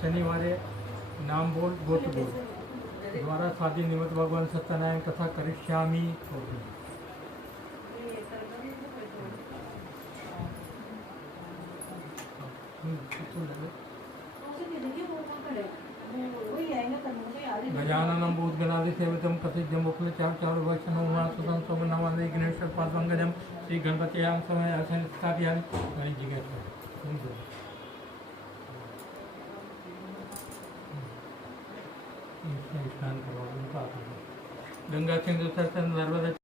शनिवार नाम बोल गोत्र बोल द्वारा शादी निमित्त भगवान सत्यनारायण कथा करिष्यामि। गजाननं भूतगणादि सेवितं प्रसिद्धं मुकुल चार वचनं वासुदं सोमनामंदे गणेश पादंगजं श्री गणपतियां समय आसन स्थापयामि। गणेश जी का स्नान करवा गंगा सिंधु सरस्वती नर्मदा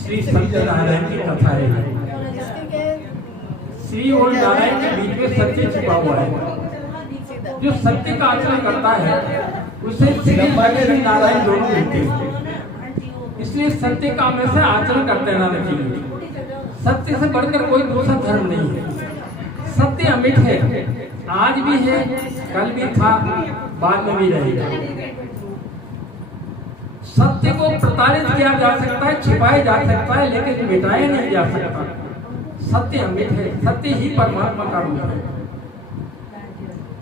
श्री सत्यनारायण की कथा है। श्री और नारायण के बीच में सत्य छिपा हुआ है। जो सत्य का आचरण करता है उसे श्री नारायण दोनों मिलते हैं। इसलिए सत्य का हमेशा आचरण करते रहना चाहिए। सत्य से बढ़कर कोई दूसरा धर्म नहीं है। सत्य अमिट है, आज भी है, कल भी था, बाद में भी रहेगा। सत्य को प्रताड़ित किया जा सकता है, छिपाया जा सकता है, लेकिन मिटाया नहीं जा सकता। सत्य अमिट है, सत्य ही परमात्मा का रूप है।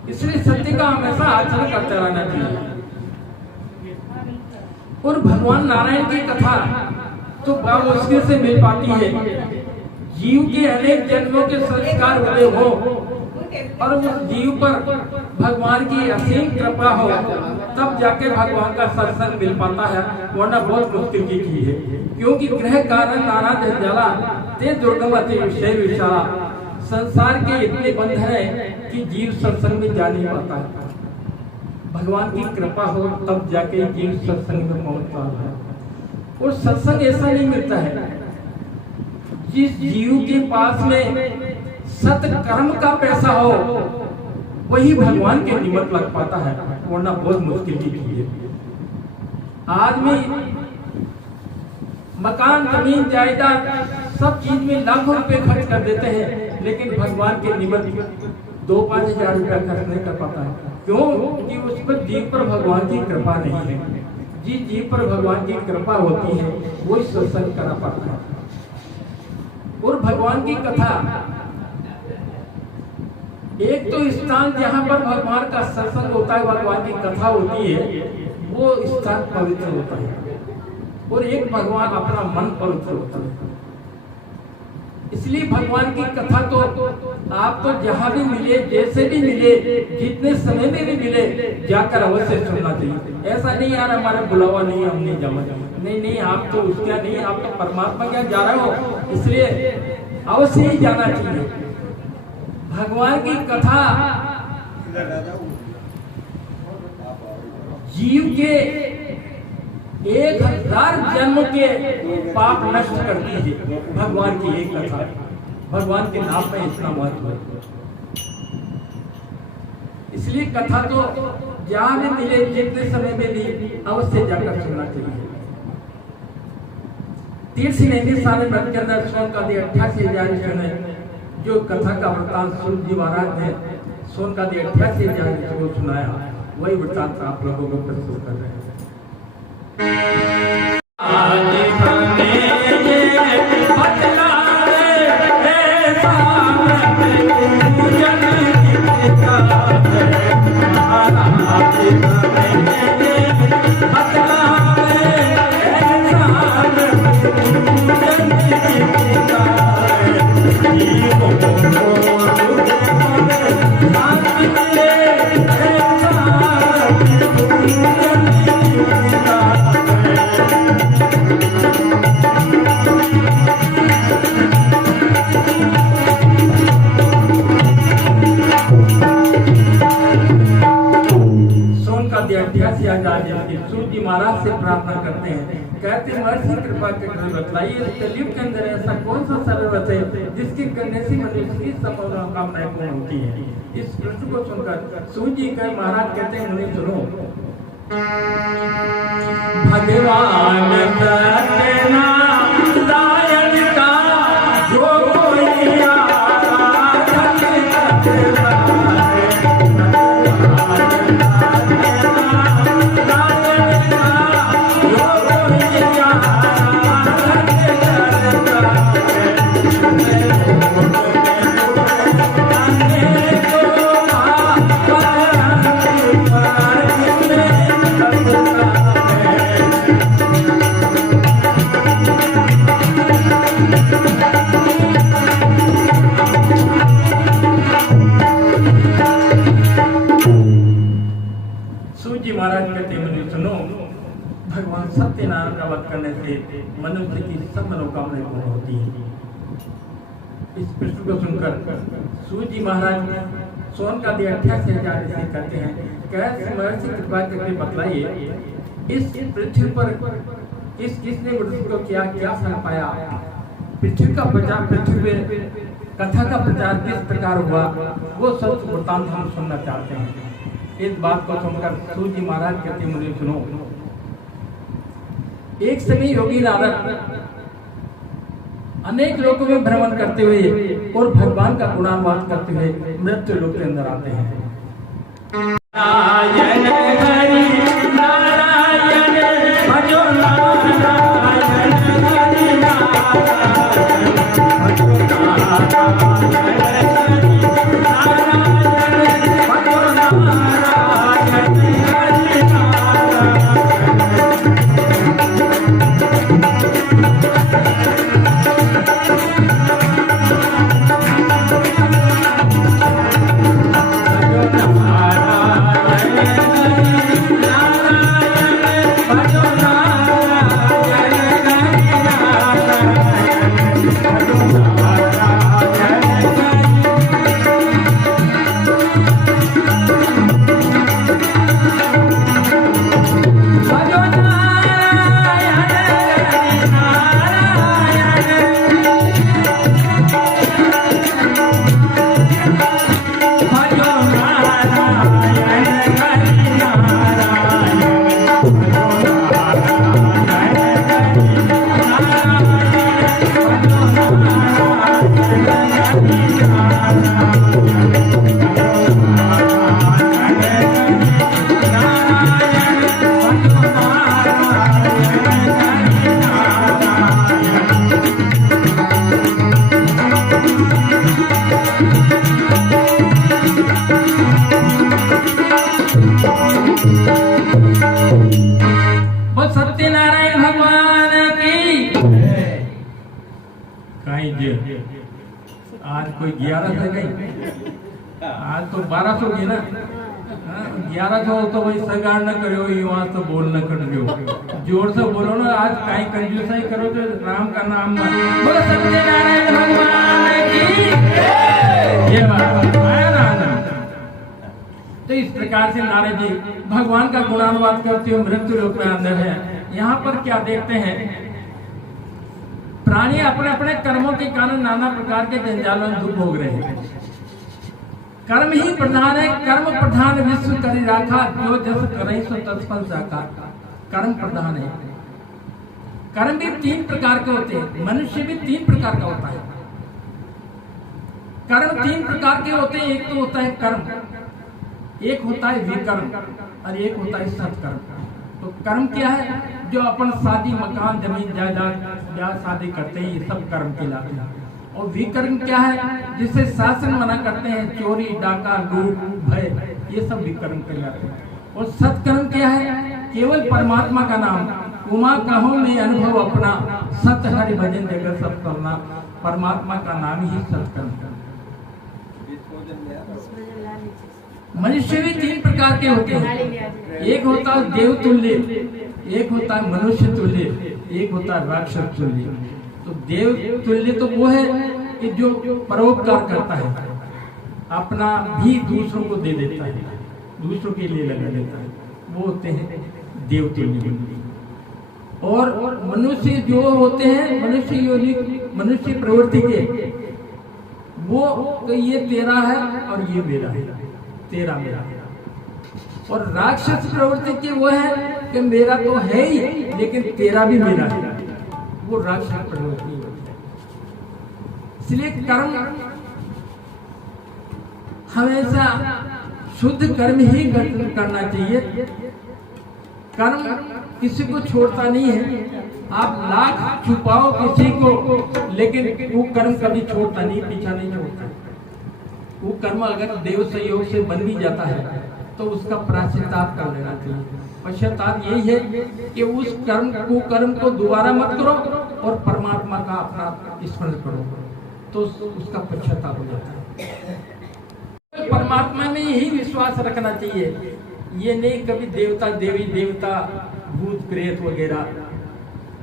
इसलिए सत्य का हमेशा आचरण करते रहना चाहिए। और भगवान नारायण की कथा तो बड़ा मुश्किल से मिल पाती है। जीव के अनेक जन्मों के संस्कार हुए हो और उस जीव पर भगवान की असीम कृपा हो, तब जाके भगवान का सत्संग मिल पाता है, वरना बहुत मुश्किल की चीज है। क्योंकि ग्रह कारण नाना जला ते दुर्गमति विषय विशाला। संसार के इतने बंधन है कि जीव सत्संग में जा नहीं पाता है। भगवान की कृपा हो तब जाके जीव सत्संग में पहुंचता है। और सत्संग ऐसा नहीं मिलता है जिस जीव के पास में सत्कर्म का पैसा हो वही भगवान के निमित्त लग पाता है, वरना बहुत मुश्किल की चीज है। आदमी मकान, जमीन, जायदाद सब चीज में लाखों रुपए खर्च कर देते हैं, लेकिन भगवान के निमित्त 2-5 हजार रुपया खर्च नहीं कर पाता है। क्यों? कि उस पर जीव पर भगवान की कृपा नहीं है। जिस जीव पर भगवान की कृपा होती है वो सत्संग करा पाता है। और भगवान की कथा, एक तो स्थान जहाँ पर भगवान का सत्संग होता है, भगवान की कथा होती है, वो स्थान पवित्र होता है। और एक भगवान अपना मन पवित्र होता है। इसलिए भगवान की कथा तो आप तो जहाँ भी मिले, जैसे भी मिले, जितने समय में भी मिले, जाकर अवश्य सुनना चाहिए। ऐसा नहीं यार हमारा बुलावा नहीं, हम नहीं जाना, नहीं, आप तो उसका नहीं, आप तो परमात्मा क्या जा रहे हो, इसलिए अवश्य ही जाना चाहिए। भगवान की कथा जीव के 1000 जन्म के पाप नष्ट करती है। भगवान की एक कथा, भगवान के नाम में इतना महत्व है। इसलिए कथा तो जहां भी मिले, जितने समय में भी अवश्य जाकर सुनना चाहिए। तीर्थ नैनी सारे व्रत के अंदर सोन का 88,000 जो कथा का वृतांत सूर्य जी महाराज ने सोन का 88,000 को सुनाया, वही वृतांत आप लोगों को प्रस्तुत कर रहे हैं। सूर्य जी महाराज से प्रार्थना करते हैं, कहते महर्षि कृपा के बतलाइए, कलयुग के अंदर ऐसा कौन सा सर्वव्रत है जिसके करने से मनुष्य की सब मनोकामनाएं पूर्ण होती है। इस प्रश्न को सुनकर सूर्य जी कहे, महाराज कहते हैं, मुझे सुनो, भगवान भगवान सत्यनारायण का वध करने से मनुष्य की सब मनोकामनाएं पूर्ण होती हैं। इस प्रश्न को सुनकर सूर्य जी महाराज सोन का 88,000 इसे कहते हैं, महर्षि कृपा करके बतलाइए, इस पृथ्वी पर किसने मनुष्य को क्या क्या फल पाया, पृथ्वी का प्रचार, पृथ्वी पे कथा का प्रचार किस प्रकार हुआ, वो सब वृतांत हम सुनना चाहते हैं। इस बात को सुनकर सूर्य जी महाराज कहते, मुझे सुनो, एक समय योगी नारद अनेक लोगों में भ्रमण करते हुए और भगवान का गुणानुवाद करते हुए मृत्यु लोक के अंदर आते हैं। नारायण हरि नारायण भजो नारायण हरि नारायण भजो नारायण भगवान की। कहीं जे आज कोई 11 से गई, आज तो 1200 की ना, 1100 तो भाई सगाड़ न करो, वहां तो बोल न कर दो, जोर से बोलो ना। आज कहीं कंजूसाई करो तो राम का नाम बोलो, सत्यनारायण भगवान की। ये बात आया ना। तो इस प्रकार से नारद जी भगवान का गुणानुवाद करते हुए मृत्यु लोक में अंदर है। यहाँ पर क्या देखते हैं, प्राणी अपने अपने कर्मों के कारण नाना प्रकार के जंजालों में दुख भोग रहे हैं। कर्म ही प्रधान है, कर्म प्रधान विश्व करी राखा, जो जस करे सो तत्फल जाका। कर्म प्रधान है। कर्म भी 3 प्रकार के होते हैं, मनुष्य भी 3 प्रकार का होता है। कर्म 3 प्रकार के होते हैं। एक तो होता है कर्म, एक होता है विकर्म और एक होता है सत्कर्म। तो कर्म क्या है? जो अपन शादी, मकान, जमीन जायदाद, ब्याह शादी करते हैं, ये सब कर्म कहलाते हैं। और विकर्म क्या है? जिसे शासन मना करते हैं, चोरी, डाका, लूट, भय, ये सब विकर्म कहलाते हैं। और सत्कर्म क्या है? केवल परमात्मा का नाम, उमा कहो में अनुभव अपना, सत हरि भजन जगत सब करना। परमात्मा का नाम ही सत्कर्म है। मनुष्य भी 3 प्रकार के होते हैं। एक होता है देवतुल्य, एक होता है मनुष्य तुल्य, एक होता है राक्षस तुल्य। तो देव तुल्य तो वो है कि जो परोपकार करता है, अपना भी दूसरों को दे देता है, दूसरों के लिए लगा देता है, वो होते हैं देव तुल्य। और मनुष्य जो होते हैं, मनुष्य योनि, मनुष्य प्रवृत्ति के, वो तो ये तेरा है और ये मेरा है, तेरा मेरा। और राक्षस प्रवृत्ति के वो है कि मेरा तो है ही लेकिन तेरा भी मेरा है, वो राक्षस प्रवृत्ति होती है। इसलिए कर्म हमेशा शुद्ध कर्म ही करना चाहिए। कर्म किसी को छोड़ता नहीं है। आप लाख छुपाओ किसी को, लेकिन वो कर्म कभी छोड़ता नहीं, पीछा नहीं छोड़ता। वो कर्म अगर देव संयोग से बन भी जाता है तो उसका प्रायश्चित कर लेना चाहिए। पश्चाताप यही है कि उस कर्म को दोबारा मत करो और परमात्मा का अपना स्मरण करो, तो उसका पश्चाताप हो जाता है। परमात्मा में यही विश्वास रखना चाहिए, ये नहीं कभी देवता, देवी देवता, भूत प्रेत वगैरह,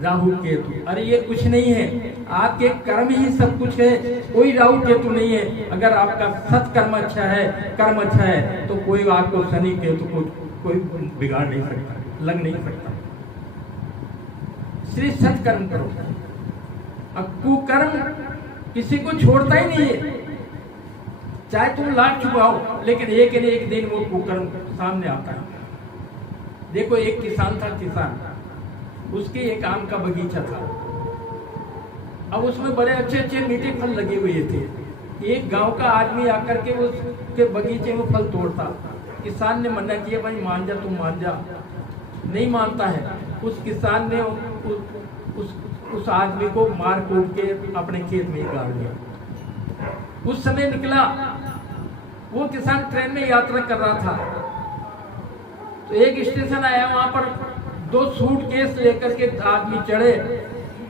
राहु केतु, अरे ये कुछ नहीं है। आपके कर्म ही सब कुछ है, कोई राहु केतु नहीं है। अगर आपका सत्कर्म अच्छा है, कर्म अच्छा है, तो कोई आपको शनि केतु को कोई बिगाड़ नहीं सकता, लग नहीं सकता। सिर्फ सत्कर्म करो। अब कुकर्म किसी को छोड़ता ही नहीं है, चाहे तुम लाख छुपाओ, लेकिन एक न एक दिन वो कुकर्म सामने आता है। देखो, एक किसान था, किसान, उसके एक आम का बगीचा था। अब उसमें बड़े अच्छे अच्छे मीठे फल लगे हुए थे। एक गांव का आदमी आकर के उसके बगीचे में फल तोड़ता। किसान ने मना किया, भाई मान जा, तुम मान जा। नहीं मानता है। उस किसान ने उस आदमी को मार कूट के अपने खेत में ही गाड़ दिया। उस समय निकला, वो किसान ट्रेन में यात्रा कर रहा था, तो एक स्टेशन आया, वहां पर 2 सूटकेस लेकर के आदमी चढ़े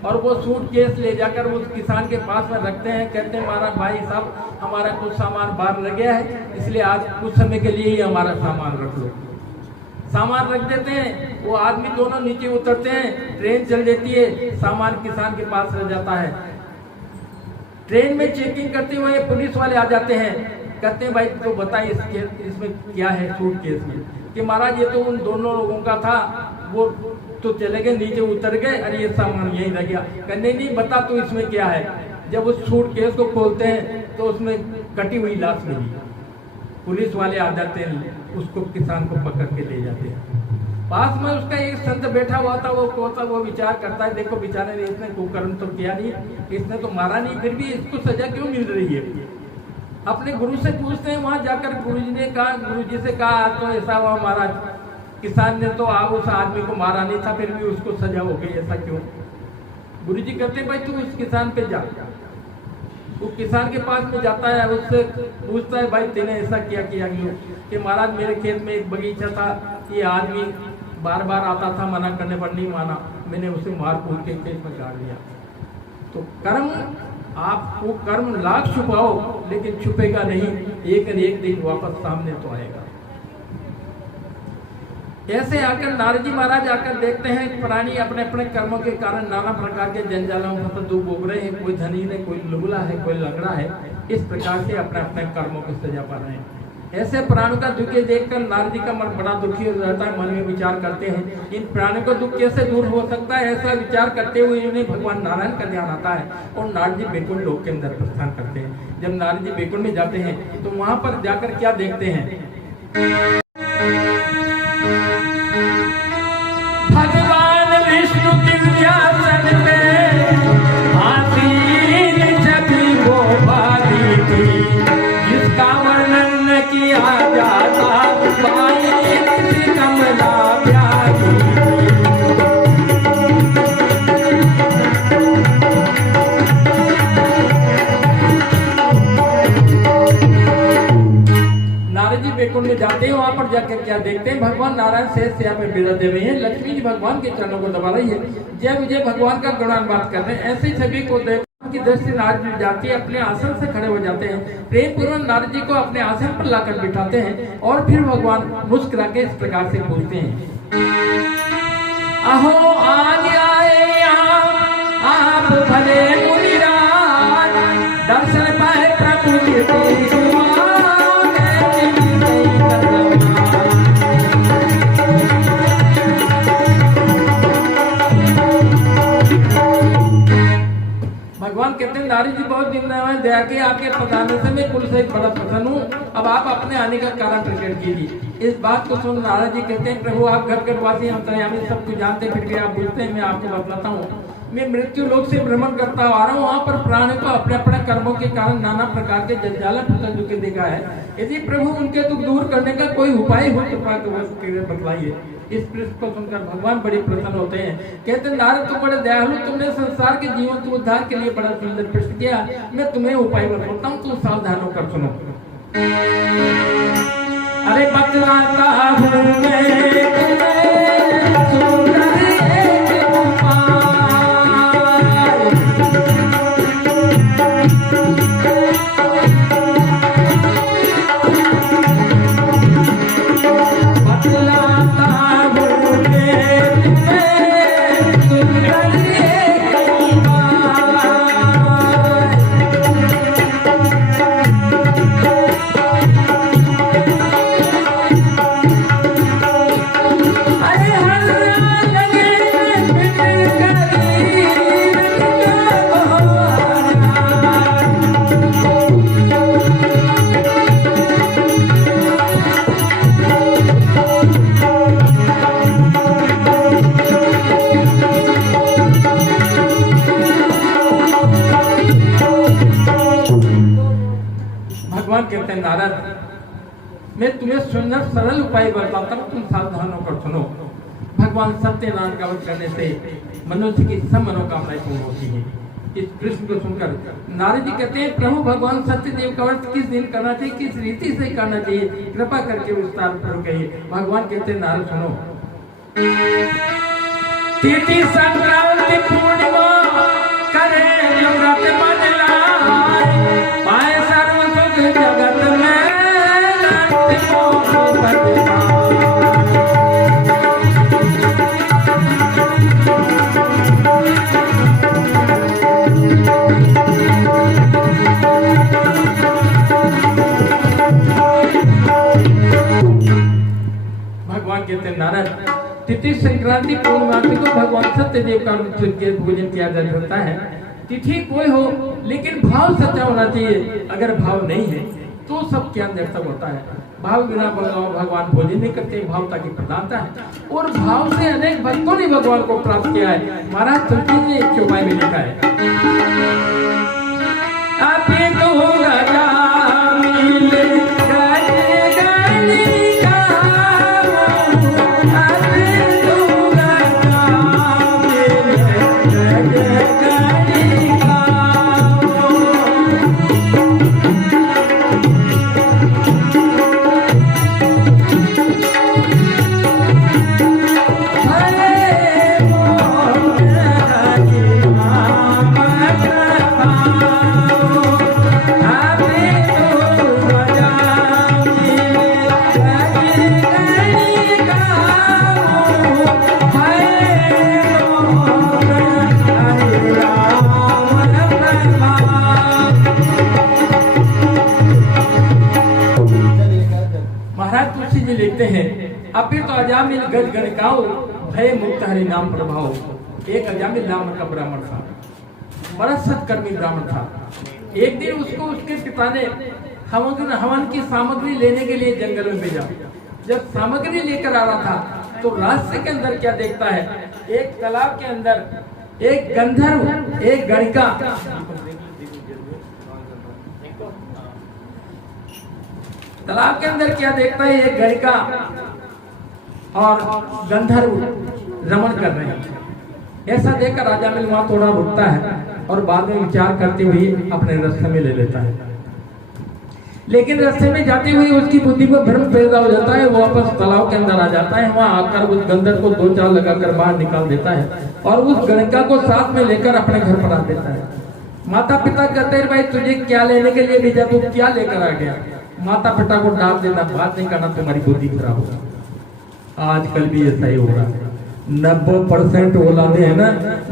और वो सूटकेस ले जाकर उस किसान के पास में रखते हैं। कहते हैं, महाराज भाई साहब, हमारा कुछ सामान बाहर लग गया है, इसलिए आज कुछ समय के लिए ही हमारा सामान रख लो। सामान रख देते हैं, वो आदमी दोनों नीचे उतरते हैं, ट्रेन चल देती है, सामान किसान के पास रह जाता है। ट्रेन में चेकिंग करते हुए पुलिस वाले आ जाते हैं, कहते हैं, भाई तो बताइए इसमें क्या है सूटकेस में। कि महाराज ये तो उन दोनों लोगों का था, वो तो चले गए, नीचे उतर गए, अरे ये सामान यहीं रह गया। कहने नहीं, बता तो इसमें क्या है। जब उस सूटकेस को खोलते हैं तो उसमें कटी हुई लाश मिली। पुलिस वाले आ जाते हैं, उसको किसान को पकड़ के ले जाते हैं। पास में उसका एक संत बैठा हुआ था, वो विचार करता है, देखो बेचारे ने इसने कुकर्म तो किया नहीं, इसने तो मारा नहीं, फिर भी इसको सजा क्यों मिल रही है। अपने गुरु से पूछते हैं, वहां जाकर गुरुजी से कहा तो ऐसा हुआ महाराज, किसान ने तो आप उस आदमी को मारा नहीं था, फिर भी उसको सजा हो गई, ऐसा क्यों। गुरुजी कहते हैं, भाई तू उस किसान पे जा। वो किसान के पास में जाता है, उससे पूछता है, भाई तेने ऐसा क्या किया क्यों। कि महाराज मेरे खेत में एक बगीचा था, ये आदमी बार बार आता था, मना करने पर नहीं माना, मैंने उसे मार कूट के खेत में गाड़ दिया। तो कर्म, आपको कर्म लाख छुपाओ लेकिन छुपेगा नहीं, एक न एक दिन वापस सामने तो आएगा। ऐसे आकर नारद जी महाराज आकर देखते हैं प्राणी अपने अपने कर्मों के कारण नाना प्रकार के जंजालों में दुख भोग रहे हैं, कोई धनी है, कोई लुगला है, कोई लंगड़ा है, इस प्रकार से अपने अपने कर्मों की सजा पा रहे हैं। ऐसे प्राणों का दुख देखकर नारद जी का मन बड़ा दुखी हो जाता है, मन में विचार करते हैं इन प्राणों का दुख कैसे दूर हो सकता है। ऐसा विचार करते हुए उन्हें भगवान नारायण का ध्यान आता है और नारद जी बैकुंठ लोक के अंदर प्रस्थान करते हैं। जब नारद जी बैकुंठ में जाते हैं तो वहां पर जाकर क्या देखते हैं, भगवान विष्णु सिंहासन में आसीन छवि वो भारी थी, जिसका वर्णन किया जाता कमला प्यारी। नारद जी बैकुंठ में जाते हैं, वहां पर जाकर क्या देखते हैं, भगवान नारायण शेष सेवा में विराजे हुए हैं, लक्ष्मी जी भगवान के चरणों को दबा रही है, जय विजय भगवान का गुणानुवाद कर रहे हैं। ऐसे सभी को देख की दृष्टि नारद जी जाती है, अपने आसन से खड़े हो जाते हैं, प्रेम पूर्वक नारद जी को अपने आसन पर लाकर बिठाते हैं और फिर भगवान मुस्कुरा के इस प्रकार से पूछते हैं, अहो आज आए यहाँ आप भले मुनिराज, दर्शन पाए प्रभु की भगवान कहते हैं नारद जी बहुत दिन दया के आपके पधारने से मैं कुल से बड़ा प्रसन्न हूँ, अब आप अपने आने का कारण प्रकट कीजिए। इस बात को सुन नारद जी कहते हैं प्रभु आप घर घर वासी अंतर्यामी सब कुछ जानते फिर भी आप पूछते हैं, मैं आपको बतलाता हूँ। मैं मृत्यु लोक से भ्रमण करता आ रहा हूँ, वहाँ पर प्राणी को अपने अपने कर्मों के कारण नाना प्रकार के जंजाल दुख देखा है। यदि प्रभु उनके दुख दूर करने का कोई उपाय हो तो बतलाइए। इस प्रश्न को सुनकर भगवान बड़े प्रसन्न होते हैं, कहते हैं नारद तुम बड़े दयालु, तुमने संसार के जीवन के उद्धार के लिए बड़ा सुंदर प्रश्न किया, मैं तुम्हें उपाय बताता हूँ, तुम सावधान होकर सुनो। अरे बतलाता हूँ मैं कहते हैं नारद मैं तुम्हें सुंदर सरल उपाय बताता हूँ, तुम सावधान होकर सुनो। भगवान सत्यनारायण का वध करने से मनुष्य की सब मनोकामनाएं पूर्ण होती है। इस प्रश्न को सुनकर नारद जी कहते हैं प्रभु भगवान सत्यदेव का व्रत किस दिन करना चाहिए, किस रीति से करना चाहिए, कृपा करके विस्तार पूर्वक कहिए। भगवान कहते हैं नारद सुनो, तिथि संक्रांति पूर्णिमा करे जो व्रत मन लाए, पाए सर्व सुख जगत में भगवान कहते हैं नारद तिथि संक्रांति पूर्णिमा को भगवान सत्यदेव का भोजन किया जा सकता है। तिथि कोई हो लेकिन भाव सच्चा होना चाहिए, अगर भाव नहीं है तो सब क्या निरर्थक होता है। भाव बिना भगवान भोजन नहीं करते, भावता की प्रधानता है और भाव से अनेक भक्तों ने भगवान को प्राप्त किया है। महाराज तुलसी ने एक चौपाई में लिखा है, लिखते हैं, अपि तो अजामिल गज गणिकाओ भय मुक्त हरि नाम प्रभाव। एक अजामिल नाम का ब्राह्मण था, बड़ा सत्कर्मी ब्राह्मण था। एक दिन उसको उसके पिता ने हवन की सामग्री लेने के लिए जंगल में भेजा। जब सामग्री लेकर आ रहा था तो रास्ते के अंदर क्या देखता है, एक तालाब के अंदर एक गंधर्व, एक गणिका, तालाब के अंदर क्या देखता है, एक गणिका और गंधर्व रमण कर रहे हैं। ऐसा देखकर अजामिल वहां थोड़ा रुकता है और बाद में विचार करते हुए अपने रास्ते में ले लेता है। लेकिन रास्ते में जाते हुए उसकी बुद्धि में भ्रम पैदा हो जाता है। वो वापस तालाब के अंदर आ जाता है। वहां आकर उस गंधर्व को 2 चाल लगाकर बाहर निकाल देता है और उस गणिका को साथ में लेकर अपने घर पर आ देता है। माता पिता कहते हैं, भाई तुझे क्या लेने के लिए भेजा, तू क्या लेकर आ गया? माता पिता को डांट देना, बात नहीं करना, तुम्हारी बुद्धि खराब होगा। आजकल भी ऐसा ही हो रहा है। 90% औलादे है ना,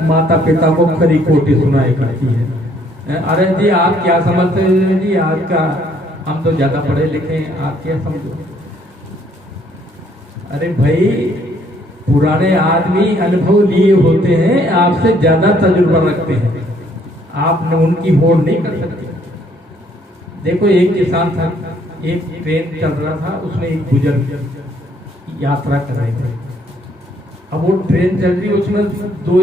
माता पिता को खरी खोटी सुनाई करती है। अरे जी आप क्या समझते हैं जी, आपका हम तो ज्यादा पढ़े लिखे हैं, आप क्या समझो? अरे भाई पुराने आदमी अनुभव लिए होते हैं, आपसे ज्यादा तजुर्बा रखते हैं, आप उनकी होड़ नहीं कर सकते। देखो एक किसान था, एक ट्रेन चल रहा था, उसमें एक बुजुर्ग यात्रा कर रहे थे। अब वो ट्रेन चल रही, उसमें 2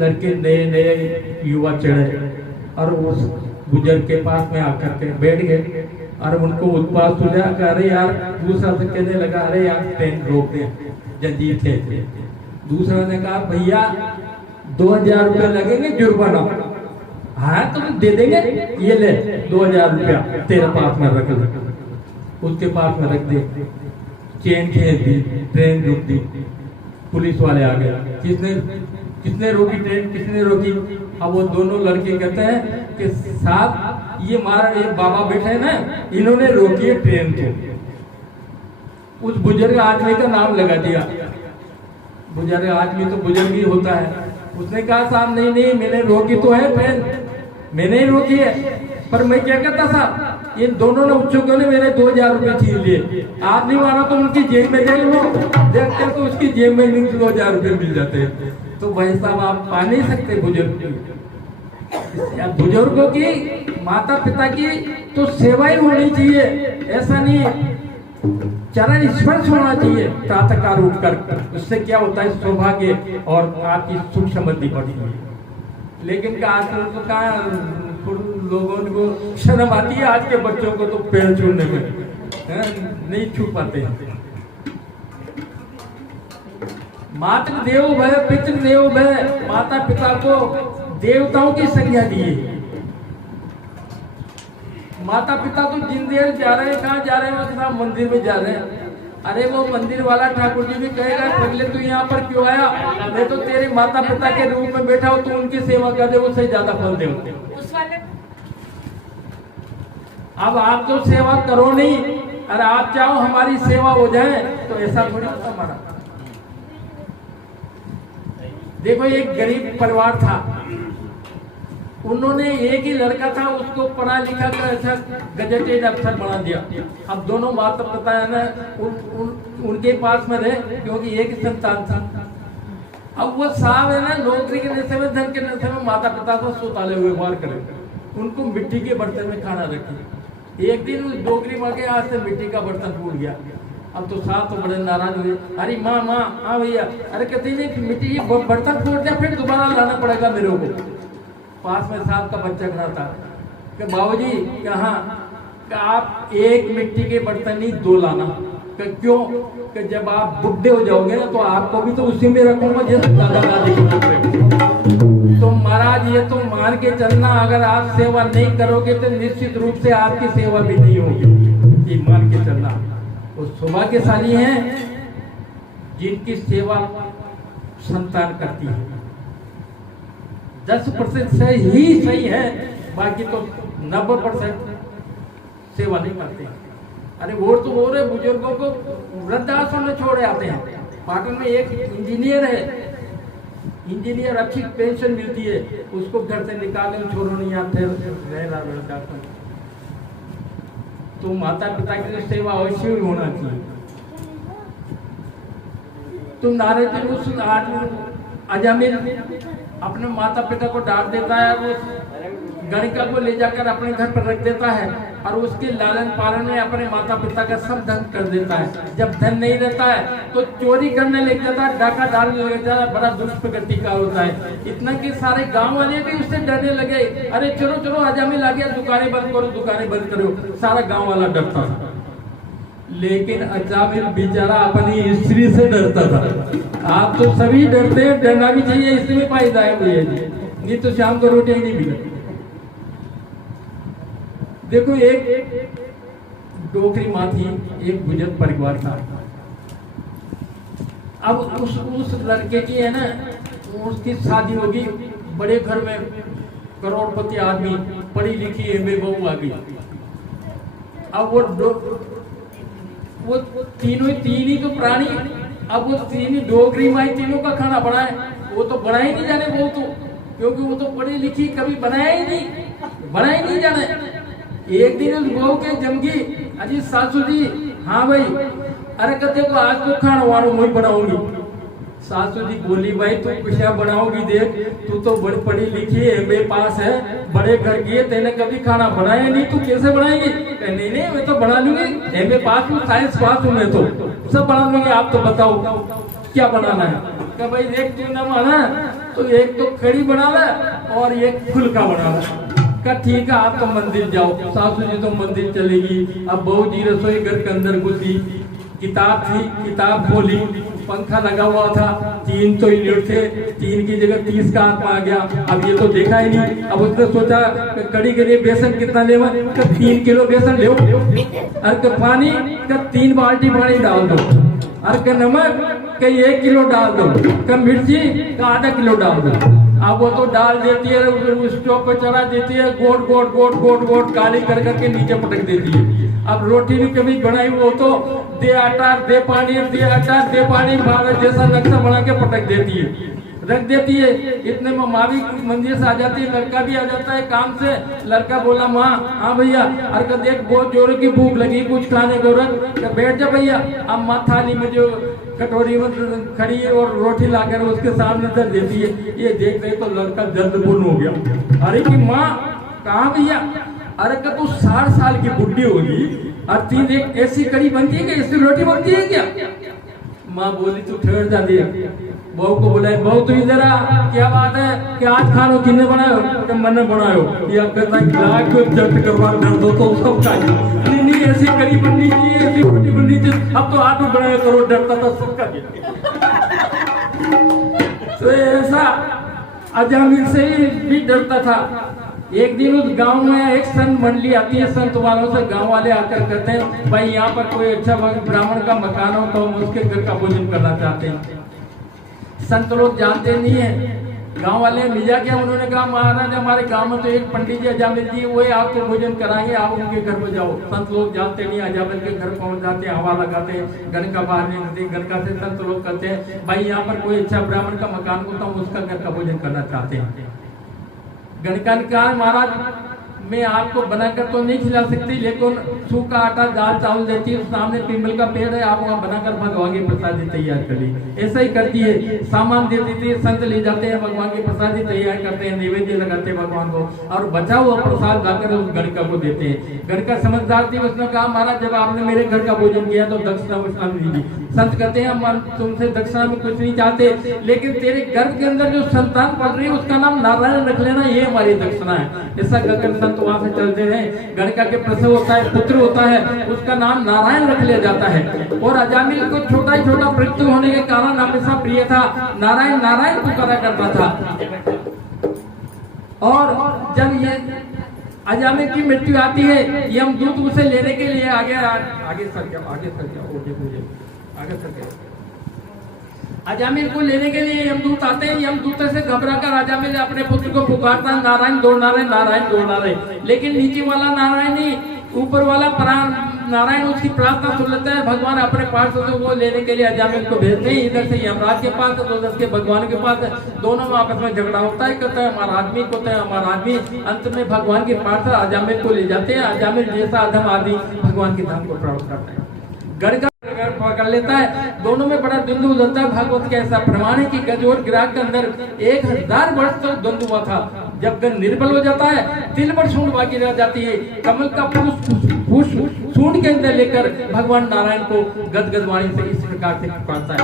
लड़के नए नए युवा चढ़े और उस बुजुर्ग के पास में आकर के बैठ गए और उनको उत्पात सुझा, अरे यार, दूसरा से कहने लगा, अरे यार ट्रेन रोक दे, जंजीर थे। दूसरा ने कहा, भैया 2000 रुपये लगेंगे जुर्माना। हाँ तुम दे देंगे, ये ले 2000 रुपया तेरे पास में रख ले। उसके पास में रख दे, चेन खींच दी, ट्रेन रुक दी। पुलिस वाले आ गए, किसने रोकी ट्रेन, किसने रोकी? अब वो दोनों लड़के कहते हैं कि साहब ये बाबा बैठे हैं ना, इन्होंने रोकी है ट्रेन को। उस बुजुर्ग आदमी का नाम लगा दिया। बुजुर्ग आदमी तो बुजुर्ग ही होता है। उसने कहा, साहब नहीं, मैंने रोकी तो है ट्रेन, मैंने ही रोकी है, पर मैं क्या कहता था, इन दोनों ने उच्चों ने मेरे 2000 रुपये छीन लिए। आप नहीं माना तो उनकी जेब में देख लो, देखते तो उसकी जेब में 2000 रुपये मिल जाते हैं। तो भाई साहब आप पा नहीं सकते बुजुर्गों की, माता पिता की तो सेवा ही होनी चाहिए। ऐसा नहीं, चरण स्पर्श होना चाहिए प्रातःकाल उठकर। उससे क्या होता है, सौभाग्य और आपकी सुख समृद्धि बढ़ती है। लेकिन आजकल तो कहा लोगों को शर्म आती है, आज के बच्चों को तो पैर छूने में नहीं छू पाते। मातृ देवो भय पितृ देवो भय, माता पिता को देवताओं की संज्ञा दी है। माता पिता तो जिंदे जा रहे हैं, कहाँ जा रहे हैं? वो मंदिर में जा रहे हैं। अरे वो मंदिर वाला ठाकुर जी भी कहेगा, पहले तू यहाँ पर क्यों आया? मैं तो तेरे माता पिता के रूप में बैठा हूँ, तू उनकी सेवा कर दे, उससे ज्यादा फल दे। अब आप तो सेवा करो नहीं, अरे आप चाहो हमारी सेवा हो जाए, तो ऐसा थोड़ी होता हमारा। देखो एक गरीब परिवार था, उन्होंने एक ही लड़का था, उसको पढ़ा लिखा कर अच्छा गजेटेड अफसर बना दिया। अब दोनों माता पिता है ना उनके पास में रहे, क्योंकि एक ही संतान था। अब वो साहब है ना नौकरी के नशे में, धन के नशे में माता पिता को सुताले हुए व्यवहार करे, उनको मिट्टी के बर्तन में खाना रखे। एक दिन उस डोगरी माँ के हाथ से मिट्टी का बर्तन टूट गया। अब तो साहब तो बड़े नाराज हुए, अरे माँ हाँ भैया, अरे कहते नहीं मिट्टी बर्तन टूट गया, फिर दोबारा लाना पड़ेगा मेरे को। पास में साहब का बच्चा खड़ा था कि बाबूजी कहाँ, आप एक मिट्टी के बर्तन ही 2 लाना। क्यों? कि जब आप बुढ़े हो जाओगे ना, तो आपको भी तो उसी में रखूंगा जैसे दादा दादी को रखूंगा। तो महाराज ये तो मान के चलना, अगर आप सेवा नहीं करोगे तो निश्चित रूप से आपकी सेवा भी नहीं होगी। ये मान के चलना। वो सौभाग्यशाली हैं जिनकी सेवा संतान करती है। 10% से ही सही है, बाकी तो 90% सेवा नहीं करते। अरे वोट तो हो रहे बुजुर्गों को वृद्धाश्रम में छोड़े आते हैं। पाटन में एक इंजीनियर है, इंजीनियर अच्छी पेंशन मिलती है, उसको घर से निकाले, छोड़ो नहीं आते रह रहा वृद्धाश्रम। तो माता पिता की सेवा अवश्य होना चाहिए। तो नारद जी उस आदमी अजामिल अपने माता पिता को डांट देता है, वो गणिका को ले जाकर अपने घर पर रख देता है और उसके लालन पालन में अपने माता पिता का सब धन कर देता है। जब धन नहीं रहता है तो चोरी करने लग जाता है, डाका डालने लग जाता है, बड़ा दुष्प्रगति का होता है। इतना कि सारे गांव वाले भी उससे डरने लगे, अरे चलो चलो अजामिल आ गया, दुकानें बंद करो, दुकानें बंद करो, सारा गाँव वाला डरता था। लेकिन अजामिल बेचारा अपनी स्त्री से डरता था। आप तो सभी डरते हैं, डरना भी चाहिए, इसमें फायदा है भैया जी, नहीं तो शाम को रोटी नहीं मिलती। देखो एक डोकरी माँ थी, एक बुजुर्ग परिवार था। अब उस लड़के की है ना, उसकी शादी होगी, बड़े घर में करोड़पति आदमी, पढ़ी लिखी एमए बहू आ गई। अब वो तीन ही तो प्राणी, अब वो तीन ही डोगरी माई तीनों का खाना बनाए, वो तो बना ही नहीं जाने वो तो, क्योंकि वो तो पढ़ी लिखी कभी बनाया ही नहीं जाने। एक दिन उस बहू के जमगी, अजी सासू जी, हाँ भाई, अरे कहते को आज तो खाना वालों मैं बनाऊंगी। सासू जी बोली, भाई तू कुछ बनाओगी, देख तू तो बड़ी पढ़ी लिखी है, एमए पास है, बड़े घर की है, तेने कभी खाना बनाया नहीं, तू कैसे बनाएगी? नहीं मैं तो बना लूंगी, एमए पास हूँ, साइंस पास हूँ, मैं तो सब बना लूंगी, आप तो बताओ क्या बनाना है? क्या भाई एक तू न माना तो एक तो कड़ी बना ला और एक फुल्का बना ला। का ठीक है, आप तो मंदिर जाओ। सासू जी तो मंदिर चलेगी। अब बहू जी रसोई घर के अंदर घुसी, किताब थी, किताब खोली, पंखा लगा हुआ था, 3 तो यूनिट थे, 3 की जगह 30 का हाथ में आ गया। अब ये तो देखा ही नहीं। अब उसने सोचा कड़ी के लिए बेसन कितना लेवा, 3 किलो बेसन ले, अरे पानी का 3 बाल्टी पानी डाल दो, अरे नमक का 1 किलो डाल दो, कम मिर्ची का आधा किलो डाल दो। अब वो तो डाल देती है, स्टोव पे चढ़ा देती है, गोट काली कर करके नीचे पटक देती है। अब रोटी भी कभी बनाई वो तो दे आटा दे पानी, दे आटा दे पानी, भारत जैसा नक्शा बना के पटक देती है, रख देती है। इतने में माँ भी मंदिर से आ जाती है, लड़का भी आ जाता है काम से। लड़का बोला, माँ हाँ भैया, अरे देख बहुत जोरों की भूख लगी, कुछ खाने को रख, बैठ जा भैया। अब माँ थाली में जो कटोरी में खड़ी है और रोटी लाकर उसके सामने धर देती है। ये देख रहे तो लड़का जल्दपूर्ण हो गया, अरे की माँ कहाँ भैया? अरे का तू 60 साल की बुढ़ी होगी और 3 एक ऐसी कड़ी बनती है कि ऐसी रोटी बनती है क्या? माँ बोली तू ठहर जा दे। बहू को बोला, बहू तू इधर आ, क्या बात है कि आज खानो किन्ने बनायो? तो मैंने बनायो। या कहता लाख जट करवा कर दो तो सब खाएंगे। नहीं ऐसी कड़ी बननी चाहिए, ऐसी रोटी बननी चाहिए। अब तो आप भी बनाया करो, डरता था सबका। तो ऐसा अजामिल से भी डरता था। एक दिन उस गांव में एक संत मंडली आती है, संत वालों से गांव वाले आकर कहते हैं, भाई यहाँ पर कोई अच्छा ब्राह्मण का मकान हो तो हम उसके घर का भोजन करना चाहते हैं। संत लोग जानते नहीं है, गांव वाले मिला क्या? उन्होंने कहा, महाराज हमारे गांव में तो एक पंडित जी अजामिल जी, वही आपको भोजन कराएंगे, आप उनके घर में जाओ। संत लोग जानते नहीं, अजामिल के घर पहुंच जाते हैं, हवा लगाते हैं, गणका बाहर निकलती, गणका से संत लोग कहते हैं, भाई यहाँ पर कोई अच्छा ब्राह्मण का मकान हो तो हम उसका घर का भोजन करना चाहते हैं। गणका ने कहा, महाराज मैं आपको बनाकर तो नहीं खिला सकती, लेकिन सूखा आटा दाल चावल देती है, सामने पीपल का पेड़ है, आप वहाँ बनाकर भगवान की प्रसादी तैयार कर ली। ऐसा ही करती है, सामान दे देती है, संत ले जाते हैं, भगवान की प्रसादी तैयार करते हैं, नैवेद्य लगाते हैं भगवान को, और बचा हुआ प्रसाद लाकर उस गणका को देते हैं। गणका समझदार थी, उसने कहा, महाराज जब आपने मेरे घर का भोजन किया तो दक्षिणा वक्षिणा दीजिए। संत कहते हैं, हम तुमसे दक्षिणा में कुछ नहीं चाहते, लेकिन तेरे गर्भ के अंदर जो संतान पड़ रही है उसका नाम नारायण रख लेना, ये हमारी दक्षिणा है। ऐसा कहकर संत वहां से चलते हैं। गणका के प्रसव होता है, पुत्र होता है, उसका नाम नारायण रख लिया जाता है। और अजामिल को छोटा ही छोटा मृत्यु होने के कारण हमेशा प्रिय था, नारायण नारायण पुकारा करता था। और जब ये अजामिल की मृत्यु आती है, यमदूत उसे लेने के लिए आगे सर गया। अजामिल को लेने के लिए यमदूत आते हैं। यमदूत से घबराकर अजामिल अपने पुत्र को पुकारता है, नारायण दो नारायण, नारायण दो नारायण। लेकिन नीचे वाला नारायण नहीं, ऊपर वाला नारायण उसकी प्रार्थना सुन लेता है। भगवान अपने पार्षदों को लेने के लिए अजामिल को भेजते हैं। इधर से यमराज के पास, उधर के भगवान के पास, दोनों में आपस में झगड़ा होता है। कहता है हमारा आदमी, कहता है हमारा आदमी। अंत में भगवान के पार्षद अजामिल को ले जाते हैं। अजामिल जैसा अधम आदमी भगवान के धाम को प्राप्त करता है। गणका पकड़ लेता है, दोनों में बड़ा द्वंद्व होता है। भागवत का ऐसा प्रमाण है कि गज और गिराक के अंदर 1000 वर्ष तक द्वंद्व हुआ था। जब गज निर्बल हो जाता है, तिल पर सूंड बाकी रह जाती है, कमल का पुष्प सूंड के अंदर लेकर भगवान नारायण को गदगद वाणी से इस प्रकार से पुकारता है।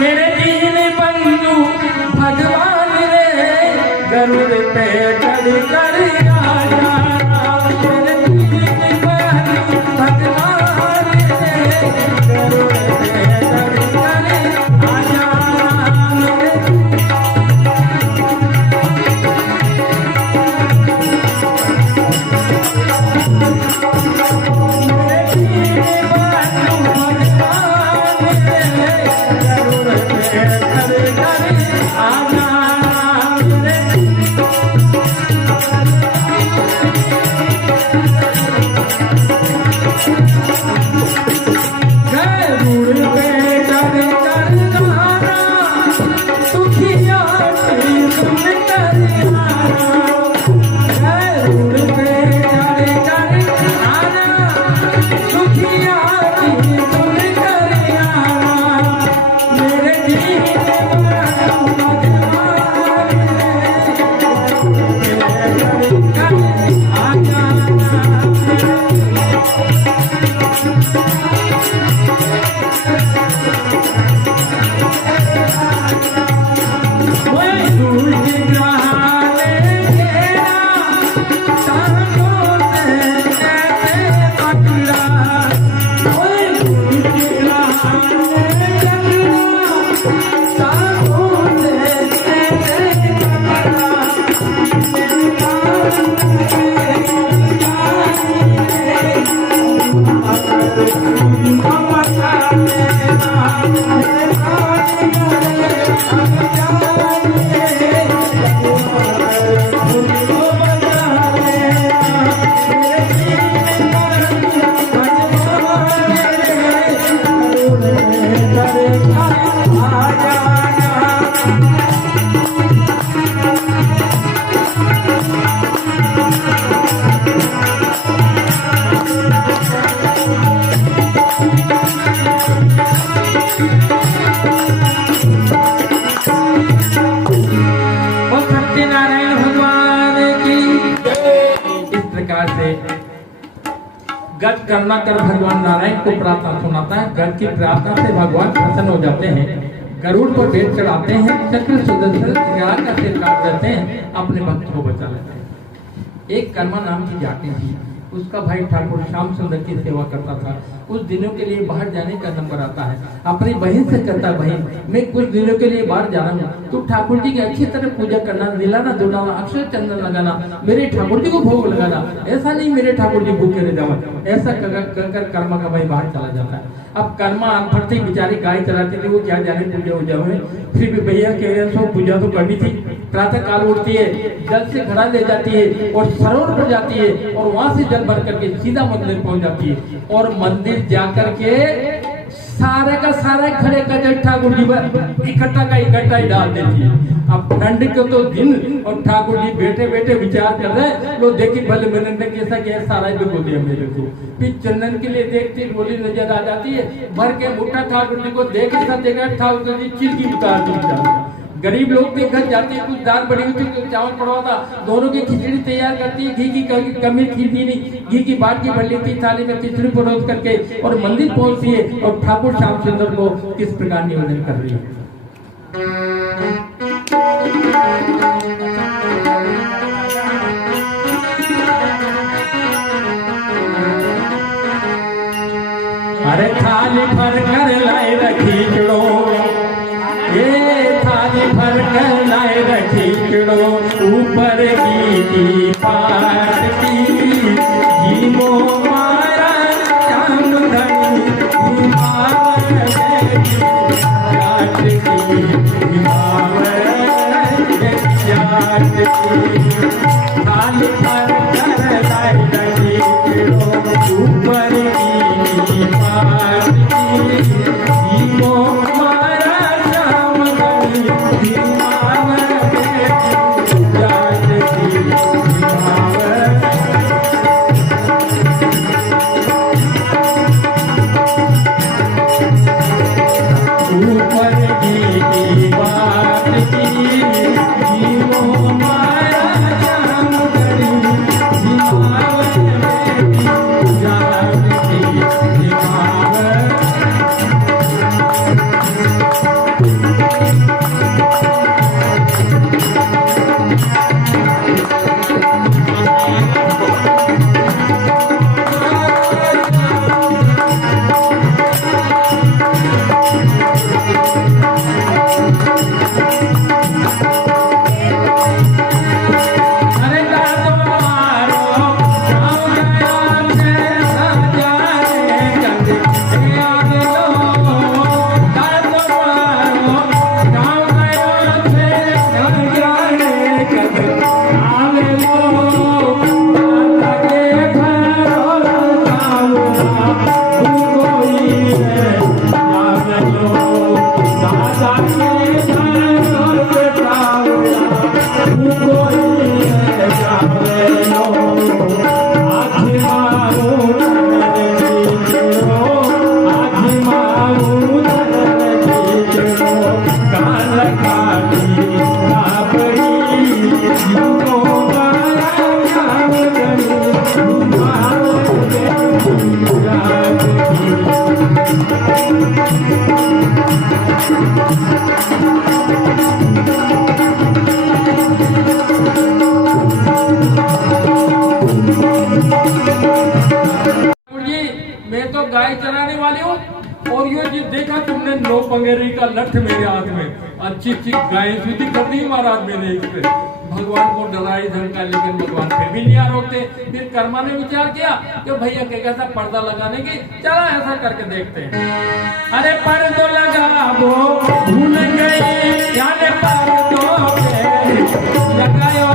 मेरे दीन बंधु भगवान रे, गरुड़ पे चढ़ कर आजा, मेरे दीन बंधु भगवान रे, गरुड़ पे चढ़ कर आजा। गज करना कर भगवान नारायण को प्रार्थना सुनाता है। गज की प्रार्थना से भगवान प्रसन्न हो जाते हैं, गरुड़ पर भेंट चढ़ाते हैं, चक्र सुदर्शन का सिर काट देते हैं, अपने भक्त को बचा लेते हैं। एक कर्मा नाम की जाति थी, उसका भाई ठाकुर श्याम सुंदर की सेवा करता था। कुछ दिनों के लिए बाहर जाने का नंबर आता है, अपनी बहन से कहता है, बहन मैं कुछ दिनों के लिए बाहर जा रहा हूँ, तो ठाकुर जी की अच्छी तरह पूजा करना, दिलाना दुलाना, अक्षर चंदन लगाना, मेरे ठाकुर जी को भोग लगाना, ऐसा नहीं मेरे ठाकुर जी भूखे रह जावा। ऐसा कर कर्मा का भाई बाहर चला जाता है। अब कर्मा अनपढ़ थी, बेचारी गाय चलाती थी, वो क्या जाने पूजा हो जाए, फिर भी भैया कह रहे सो पूजा तो करनी थी। प्रातः काल उठती है, जल से घड़ा ले जाती है और सरोवर पर जाती है और वहां से जल भर करके सीधा मंदिर पहुंच जाती है और मंदिर जाकर के सारे का सारा खड़े का ठाकुर जी इकट्ठा ही डाल देती है। अब ठंड के तो दिन और ठाकुर जी बैठे बैठे विचार कर रहे, लो देखी भले मैंने कैसा किया, सारा भी बोल दिया मेरे को। फिर चंदन के लिए देखती बोली नजर आ जाती है, भर के मुठा ठाकुर जी को देखा ठाकुर जी चिल्की उतार दी। गरीब लोग के घर जाती है, कुछ दाल बड़ी हुई थी, चावल पड़ा था, दोनों की खिचड़ी तैयार करती है, घी की कमी खींचती नहीं, घी की बाटी भर लेती थाली में, खिचड़ी परोस करके और मंदिर पहुंचती है और ठाकुर श्याम सुंदर को किस प्रकार निवेदन कर रही है। अरे थाली भर कर लाए रखी चुड़ो, थाली भर कर लाए रखी चुड़ो, ऊपर की पाट की जीवो मारा श्याम धन जाट की थाली भर कर लाए रखी चुड़ो, ऊपर की पाट की जीवो मारा ऊपर की बात की जीवो माया श्याम गढ़ी हिमावत बेटी जानकी हिमावत। मैं तो गाय चराने वाली हूँ और ये जी देखा तुमने नो पंगेरी का लठ मेरे हाथ में, अच्छी अच्छी गाय सीधी कर दी महाराज मैंने इस पे। भगवान को डराई धमका लेकिन भगवान फिर भी नहीं रोकते। फिर कर्मा ने विचार किया कि भैया क्या था पर्दा लगाने की, चला ऐसा करके देखते हैं। अरे पर्दो लगा वो भूल गई जाने पर्दो लगायो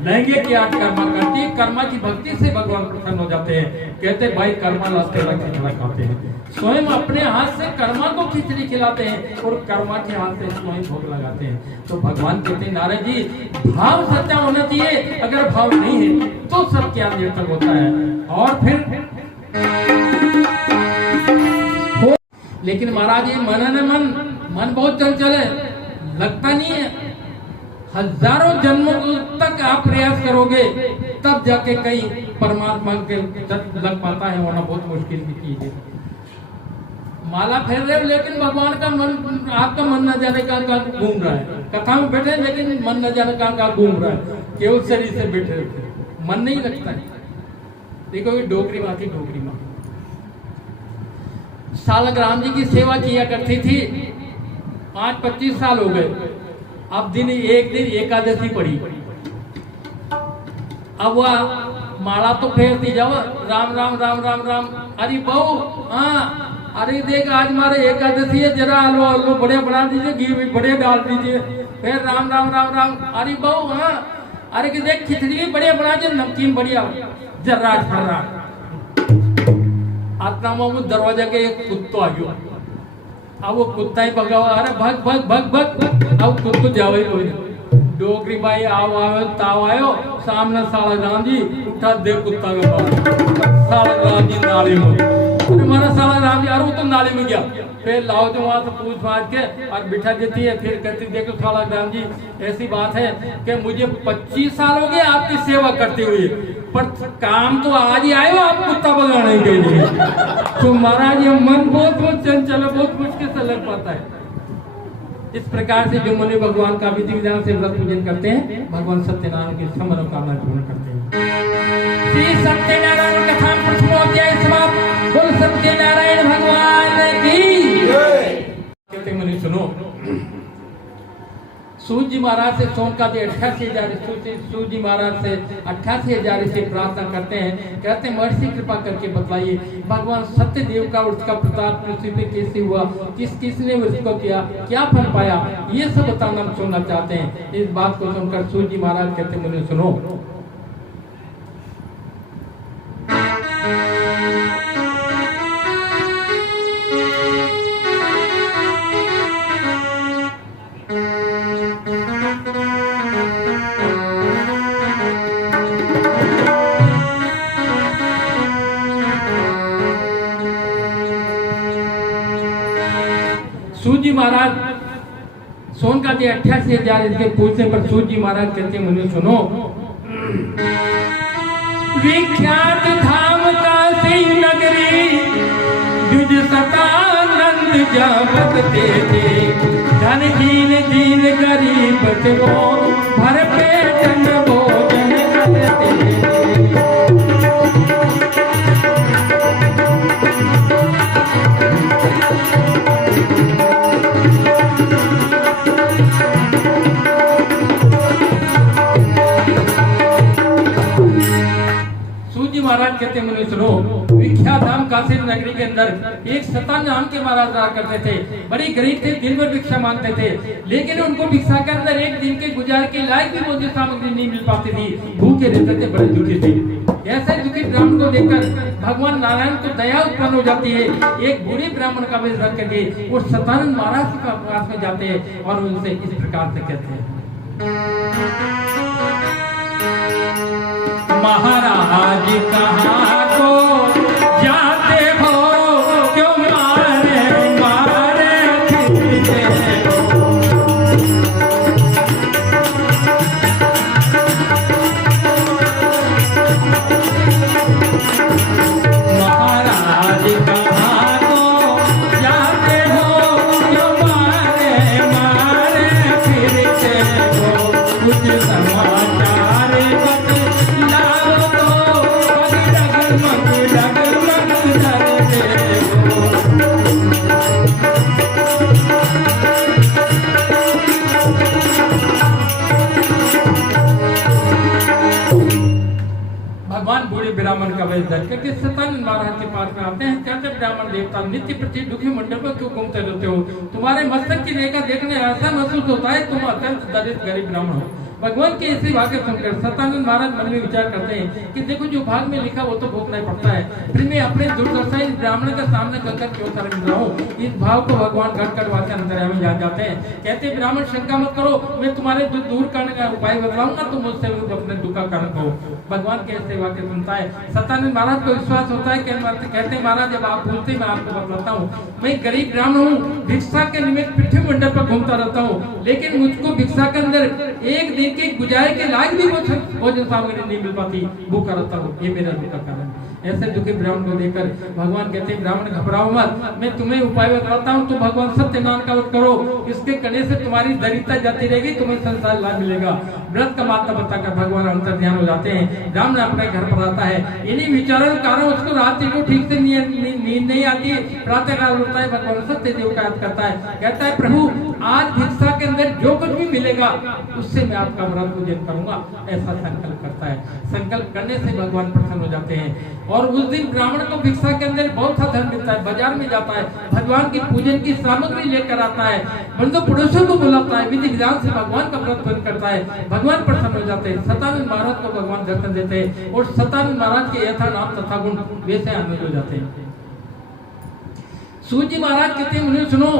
लहंगे की आज कर्मा करती है। कर्मा की भक्ति से भगवान प्रसन्न हो जाते हैं। कहते भाई कर्मा लाते खिचड़ा खाते हैं, स्वयं अपने हाथ से कर्मा को खिचड़ी खिलाते हैं और कर्मा के हाथ से स्वयं भोग लगाते हैं। तो भगवान कहते हैं नारद जी भाव सच्चा होना चाहिए, अगर भाव नहीं है तो सब क्या निरर्थक होता है। और फिर लेकिन महाराज ये मन बहुत चंचल है, लगता नहीं है। हजारों जन्मों तक आप प्रयास करोगे तब जाके कहीं परमात्मा के लग पाता है, वरना बहुत मुश्किल की चीज है। माला फेर रहे हो लेकिन भगवान का मन, आपका मन न जाने कहाँ घूम रहा है। कथा में बैठे लेकिन मन न जाने कहाँ घूम रहा है, केवल शरीर से बैठे रहते, मन नहीं लगता है। देखो ये डोगरी माँ थी, डोगरी माँ सालग्राम जी की सेवा किया करती थी। 5-25 साल हो गए। अब एक दिन एकादशी पड़ी, अब वह माला तो फेरती जाओ, राम राम राम राम राम। अरे बहू हाँ, अरे देख आज हमारे एकादशी है, जरा आलू बड़े बना दीजिए, घी भी बड़े डाल दीजिए। फिर राम राम राम राम। अरे बहू हाँ, अरे कि देख खिचड़ी भी बढ़िया बना दीजिए, नमकीन बढ़िया, जर्रा ठर्रा। आत्मा में दरवाजा के एक कुत्ता आ गया। अब वो कुत्ता ही भगा, अरे भग भग भग भग। अब खुद को जाओ ही कोई डोगरी भाई आओ ताव आयो सामने सालग्राम जी उठा दे कुत्ता के पास। सालग्राम जी नाली में फिर हमारा साला राम यार वो तो नाले में गया, फिर लाओ तो वहां से पूछ पाछ के और बिठा देती है। फिर कहती देखो साला राम जी ऐसी बात है कि मुझे 25 साल हो गए आपकी सेवा करते हुए, पर काम तो आज ही आए हो आप कुत्ता भगाने के लिए। तो महाराज ये मन बहुत चंचल है, बहुत मुश्किल से लग पाता है। इस प्रकार से जो मुनि भगवान का विधि विधान से व्रत पूजन करते हैं, भगवान सत्यनारायण की मनोकामना पूर्ण करते हैं। श्री सत्यनारायण कथा प्रथमोध्याय समाप्त। बोल सत्यनारायण भगवान की कहते मुनि सुनो, सूत जी महाराज से सोनका जी 88,000 सूत जी महाराज से 88,000 से प्रार्थना करते हैं। कहते हैं महर्षि कृपा करके बतलाइए भगवान सत्यदेव का उसका प्रताप पृथ्वी पे कैसे हुआ, किसने उसको किया, क्या फल पाया, ये सब बताना सुनना चाहते हैं। इस बात को सुनकर सूत जी महाराज कहते मुझे सुनो, सूत जी महाराज सोनका जी 88,000 इसके पूछने पर सूत जी महाराज कहते मुझे सुनो, विख्यात धाम काशी नगरी जुज सतानंद जावत थे, धन दीन दीन गरीब को भर पेट भोजन करते थे। महाराज कहते मुझे सुनो, विख्यात धाम काशी नगरी के अंदर एक सतान नाम के महाराज रहा करते थे। बड़े गरीब थे, दिन भर भिक्षा मांगते थे, लेकिन उनको भिक्षा के अंदर एक दिन के गुजार के लायक भी भोजन सामग्री नहीं मिल पाती थी, भूखे रहते थे, बड़े दुखी थे। ऐसे दुखी ब्राह्मण को देखकर भगवान नारायण को दया उत्पन्न हो जाती है। एक बूढ़े ब्राह्मण का वेश रख करके वो सतानंद महाराज के पास में जाते हैं और उनसे इस प्रकार से कहते हैं, महाराज कहाँ को जाते हो, क्यों मारे मारे फिरते हो। महाराज कहाँ को जाते हो, क्यों मारे मारे फिरते हो। कुछ समाचार भगवान बूढ़े ब्राह्मण का वेश धर करके सतानंद महाराज के पास में आते हैं। कहते ब्राह्मण देवता नित्य प्रति दुखी मंडल में क्यों घूमते रहते हो, तुम्हारे मस्तक की रेखा देखने ऐसा महसूस होता है तुम अत्यंत दरिद्र गरीब ब्राह्मण हो। भगवान के ऐसे वाक्य सुनकर सतानंद महाराज मन में विचार करते हैं कि देखो जो भाग में लिखा वो तो भोगना ही पड़ता है, फिर मैं अपने दुर्दशा इस ब्राह्मण के सामने कर क्यों शर्म रहा हूँ। इस भाव को भगवान घट करवाते अंतर्यामी में जाते हैं। कहते ब्राह्मण शंका मत करो, मैं तुम्हारे दुख दूर करने का उपाय बतलाऊंगा, तुम मुझसे अपने दुख का कारण कहो। भगवान के ऐसे वाक्य सुनता है सतानंद महाराज को विश्वास होता है। कहते हैं महाराज जब आप बोलते मैं आपको बतलाता हूँ, मैं गरीब ब्राह्मण हूँ, भिक्षा के निमित्त पृथ्वी मंडल पर घूमता रहता हूँ, लेकिन मुझको भिक्षा के अंदर एक दिन के गुजारे के लायक भी भोजन सामग्री नहीं मिल पाती, भूखा रहता हूँ, ये मेरा दुख का कारण। ऐसे दुखी ब्राह्मण को देखकर भगवान कहते हैं ब्राह्मण घबराओ मत, मैं तुम्हें उपाय बताता हूँ, तुम भगवान सत्यनारायण का व्रत करो, इसके करने से तुम्हारी दरिद्रता जाती रहेगी, तुम्हें संसार लाभ मिलेगा। व्रत का मात्रा बताकर भगवान अंतर्ध्यान हो जाते हैं। ब्राह्मण अपने घर पर आता है, इन्हीं विचारों के कारण उसको रात्रि को ठीक से नींद नहीं आती है। प्रातः काल होता है, भगवान सत्यदेव का याद करता है, कहता है प्रभु आज भिक्षा के अंदर जो कुछ भी मिलेगा उससे मैं आपका व्रत पूजन करूंगा, ऐसा संकल्प करता है। संकल्प करने से भगवान प्रसन्न हो जाते हैं और उस दिन ब्राह्मण को भिक्षा के अंदर बहुत सा धन मिलता है, बाजार में जाता है, भगवान की पूजन की सामग्री लेकर आता है, बंधु पड़ोसियों को बुलाता है, विधि विधान से भगवान का व्रत पूर्ण करता है, भगवान प्रसन्न हो जाते हैं। सतानंद महाराज को भगवान दर्शन देते हैं और सतानंद महाराज के यथा नाम तथा गुण वैसे अन्वित हो जाते हैं। सूत जी महाराज कहते हैं मुझे सुनो,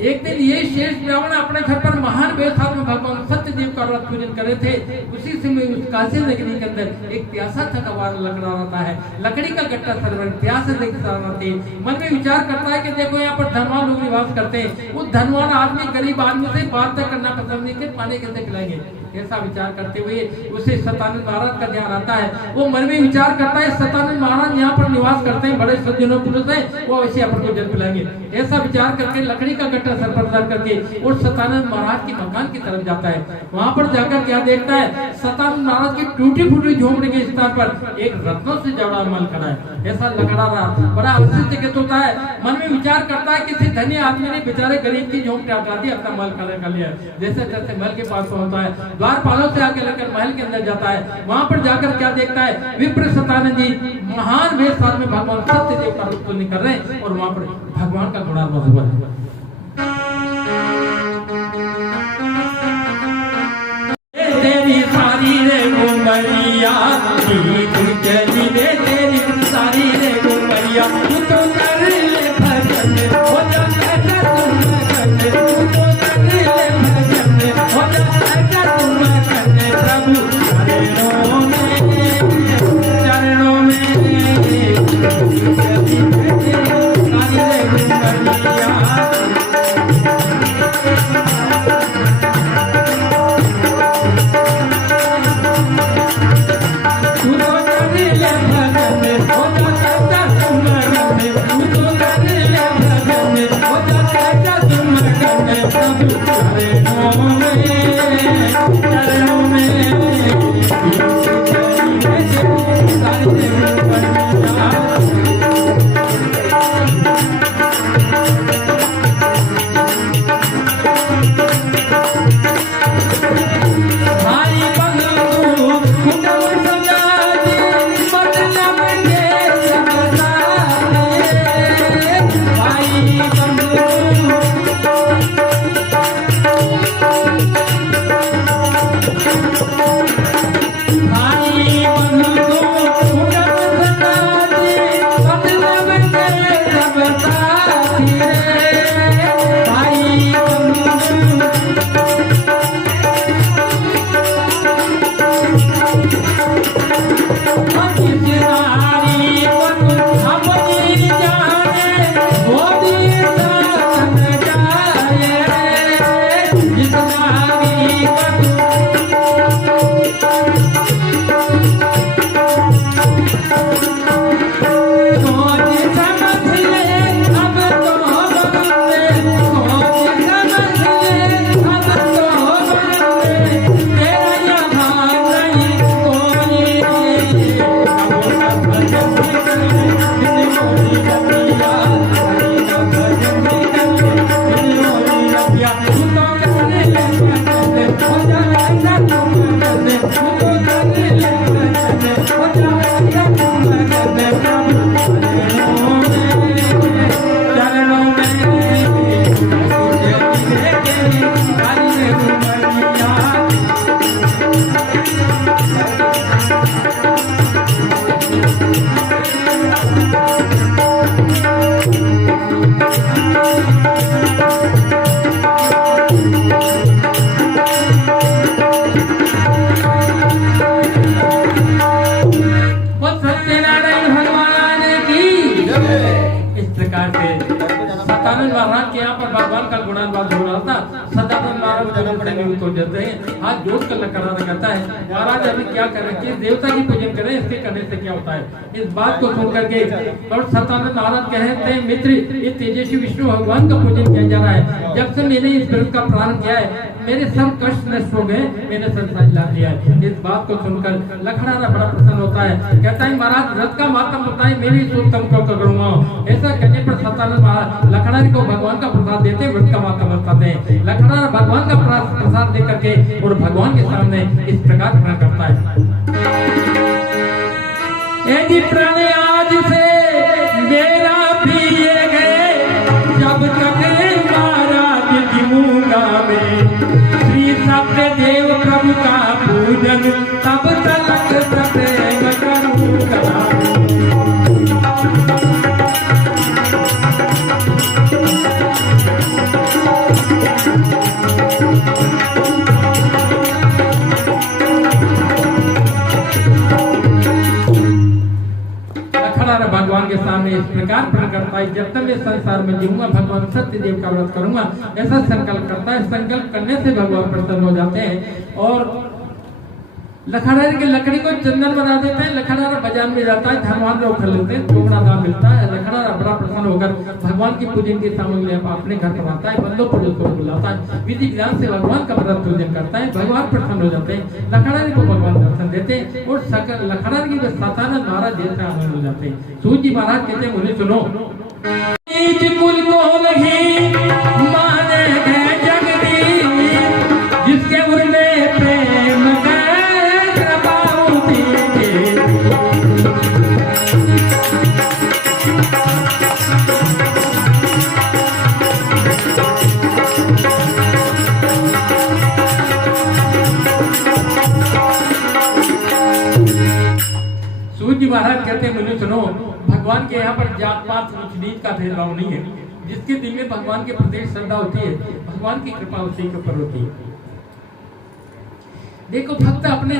एक दिन ये शेष ब्राह्मण अपने घर पर महान व्यवस्था में भगवान सत्यदेव का व्रत पूजन कर रहे थे। उसी समय उस काशी नगरी के अंदर एक प्यासा थकवार लकड़ा रहता है, लकड़ी का गट्टा सरवर प्यास रहते मन में विचार करता है कि देखो यहाँ पर धनवान लोग निवास करते हैं, उस धनवान आदमी गरीब आदमी से बात तक करना पसंद नहीं करते, पानी कैसे पिलाएंगे। ऐसा विचार करते हुए उसे सतानंद महाराज का ध्यान आता है। वो मन में विचार करता है सतानंद महाराज यहाँ पर निवास करते हैं, बड़े सज्जनों पुरुष है, वो अवश्य अपन को जल पिलाएंगे। ऐसा विचार करके लकड़ी का गट्टा सर पर धर करके और सतानंद महाराज के मकान की तरफ जाता है। वहां पर जाकर क्या देखता है, सतानंद महाराज की टूटी फूटी झोपड़ी के स्थान पर एक रत्नों से जड़ा महल खड़ा है। ऐसा लकड़ा रहा बड़ा अवश्य चकित होता है, मन में विचार करता है किसी धनी आदमी ने बेचारे गरीब की झोपड़ी हटा दी, अपना महल खड़ा कर लिया। जैसे जैसे महल के पास पहुंचता है, द्वारपालों से आगे लेकर महल के अंदर जाता है। वहां पर जाकर क्या देखता है, विप्र सतानंद जी महान वेश में भगवान सत्यदेव का रूप पूजन कर रहे हैं और वहां पर भगवान का गुणात्मक हुआ है। तेरी सारी रे गुंबरिया चली दे, तेरी सारी रे गुंबरिया तू तो कर ले भजन, हो जा तू तो कर ले भजन, हो जा प्रभु चरणों में हाथ जोड़ कर लकड़ा करता है। महाराज अभी क्या करें कि देवता की पूजन करें, इसके करने से क्या होता है। इस बात को सुन करके और सतानंद महाराज कहते हैं मित्र ये तेजस्वी विष्णु भगवान का पूजन किया जा रहा है। जब से मैंने इस व्रत का प्रारंभ किया है मेरे सब कष्ट नष्ट हो गए, मैंने संसार ला दिया है। इस बात को सुनकर लखनारा बड़ा प्रसन्न होता है, कहता है महाराज व्रत का मातम बताए मेरी सोच तुमको करूंगा। ऐसा कहने पर सतानंद महाराज लखनारी को भगवान का प्रसाद देते व्रत का मातम बताते हैं। लखनारा भगवान का प्रसाद दे करके और भगवान के सामने इस प्रकार प्रण करता है, प्रण आज से मेरा पिए गए जब तक महाराज जिऊंगा में श्री सत्यदेव प्रभु का पूजन तब तक सदैव करूंगा। के सामने इस प्रकार प्रण करता है, जब तक मैं संसार में जीऊंगा भगवान सत्य देव का व्रत करूंगा, ऐसा संकल्प करता है। संकल्प करने से भगवान प्रसन्न हो जाते हैं और लखड़ारे की लकड़ी को चंदन बना देते हैं। लखड़ारा बाजार में जाता है, धनवान लोग खरीद लेते हैं, टुकड़ा दाम मिलता है। लखड़ारा बड़ा प्रसन्न होकर भगवान की पूजन की सामग्री अपने घर पर आता है, बंदो पुरुष को बुलाता है, विधि विधान से भगवान का व्रत पूजन करता है, भगवान प्रसन्न हो जाते हैं। लखड़ारे को भगवान दर्शन देते हैं और लखड़ारे की सतानंद महाराज देवता आनंद हो जाते हैं। सूत जी महाराज कहते हैं, मुझे सुनो, कुल को नहीं माने जिसके उर्मे प्रेम महाराज कहते हैं, मुझे सुनो, भगवान के यहाँ पर जात पात ऊंच नीच का भेदभाव नहीं है। जिसके दिल में भगवान के प्रति श्रद्धा होती है, भगवान की कृपा उसी के ऊपर होती है। देखो, भक्त अपने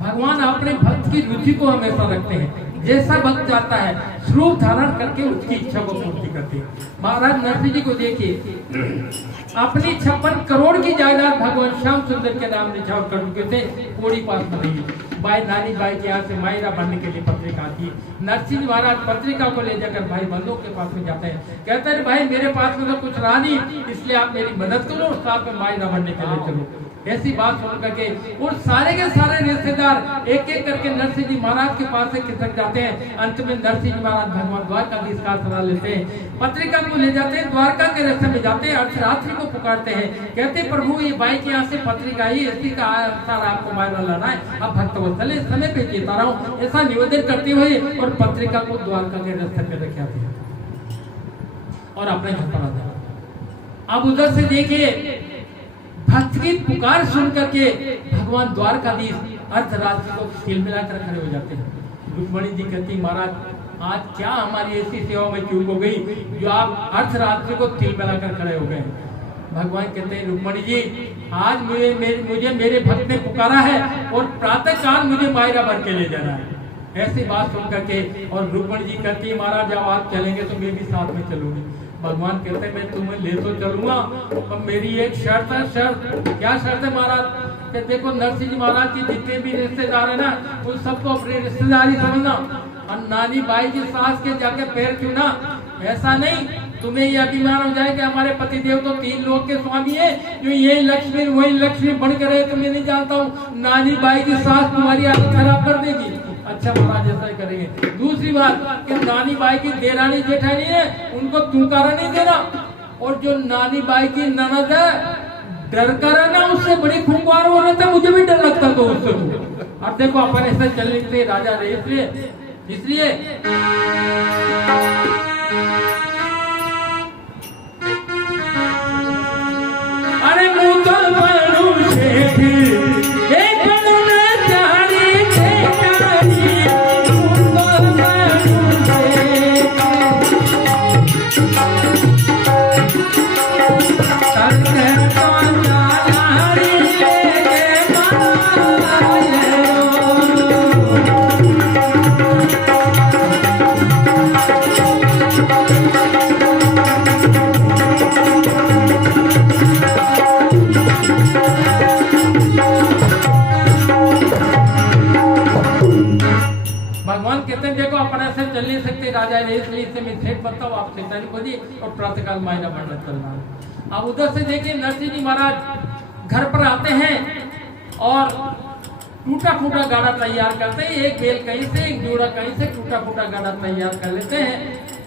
भगवान अपने भक्त की रुचि को हमेशा रखते हैं। जैसा भक्त जाता है स्वरूप धारण करके उसकी इच्छा को पूर्ति करते हैं। महाराज नरसिंह जी को देखिए, अपनी 56 करोड़ की जायदाद भगवान श्याम सुंदर के नाम निछावर कर चुके थे, कोड़ी पास में नहीं। भाई नानी बाई के यहाँ से मायरा बनने के लिए पत्रिका आती है। नरसिंह महाराज पत्रिका को ले जाकर भाई बंधुओं के पास में जाते हैं, कहते हैं, भाई मेरे पास में तो कुछ रहा नहीं, इसलिए आप मेरी मदद करो, साथ में मायरा बनने के लिए चलो। ऐसी बात सुन करके और सारे के सारे रिश्तेदार एक एक करके नरसिंह जी महाराज के पास से खिसक जाते हैं। अंत में नरसिंह जी महाराज भगवान द्वारकाधीश का सलाह लेते हैं, पत्रिका को ले जाते हैं, द्वारका के रास्ते में जाते हैं, अर्धरात्रि को पुकारते हैं, कहते हैं, प्रभु ये बाई के यहाँ से पत्रिका आई, इसी का आपको मायरा लाना है, अब भक्त वत्सल इस समय पे जीता रहा हूँ, ऐसा निवेदन करते हुए और पत्रिका को द्वारका के रास्ते पे रखे आते हैं और अपने घर पर आते हैं। अब उधर से देखिए, भक्त की पुकार सुन करके भगवान द्वारकाधीश अर्धरात्रि को तिल मिलाकर खड़े हो जाते हैं। रुक्मणी जी कहती, महाराज आज क्या हमारी ऐसी सेवा में चूक हो गई जो आप अर्धरात्रि को तिल मिलाकर खड़े हो गए। भगवान कहते हैं, रुक्मणी जी आज मुझे मेरे भक्त ने पुकारा है और प्रातः काल मुझे मायरा भर के ले जाना है। ऐसी बात सुन करके और रुक्मणी जी कहती है, महाराज जब आप चलेंगे तो मैं भी साथ में चलूंगी। भगवान कहते हैं, मैं तुम्हें ले तो चलूंगा और मेरी एक शर्त है। शर्त क्या शर्त है महाराज? कि देखो नरसिंह जी महाराज की जितने भी रिश्तेदार है ना, उन सबको अपनी रिश्तेदारी समझना और नानी बाई की सास के जाके पैर छूना। ऐसा नहीं, तुम्हें ये अभिमान हो जाए कि हमारे पतिदेव तो 3 लोग के स्वामी है, जो ये लक्ष्मी वही लक्ष्मी बन कर रहे, तुम्हें नहीं जानता हूँ, नानी बाई की सास तुम्हारी हालत खराब कर देगी। अच्छा महाराज ऐसा ही करेंगे। दूसरी बात कि नानी बाई की देरानी जेठानी है, उनको तुकारा नहीं देना, और जो नानी बाई की ननद है डर कर ना, उससे बड़ी खूंखार हो रहा था, मुझे भी डर लगता तो उससे। अब देखो अपन ऐसे चलने से राजा रहे, इसलिए अरे मुँह तो बनू शेठ चल नहीं सकते राजा ने, इसलिए इससे मैं सेठ बनता हूँ, आप शैतानी खोदी और प्रातःकाल मायरा बनना चलना। अब उधर से देखिए नरसिंह जी महाराज घर पर आते हैं और टूटा फूटा गाड़ा तैयार करते हैं। एक बेल कहीं से, एक जोड़ा कहीं से, टूटा फूटा गाड़ा तैयार कर लेते हैं।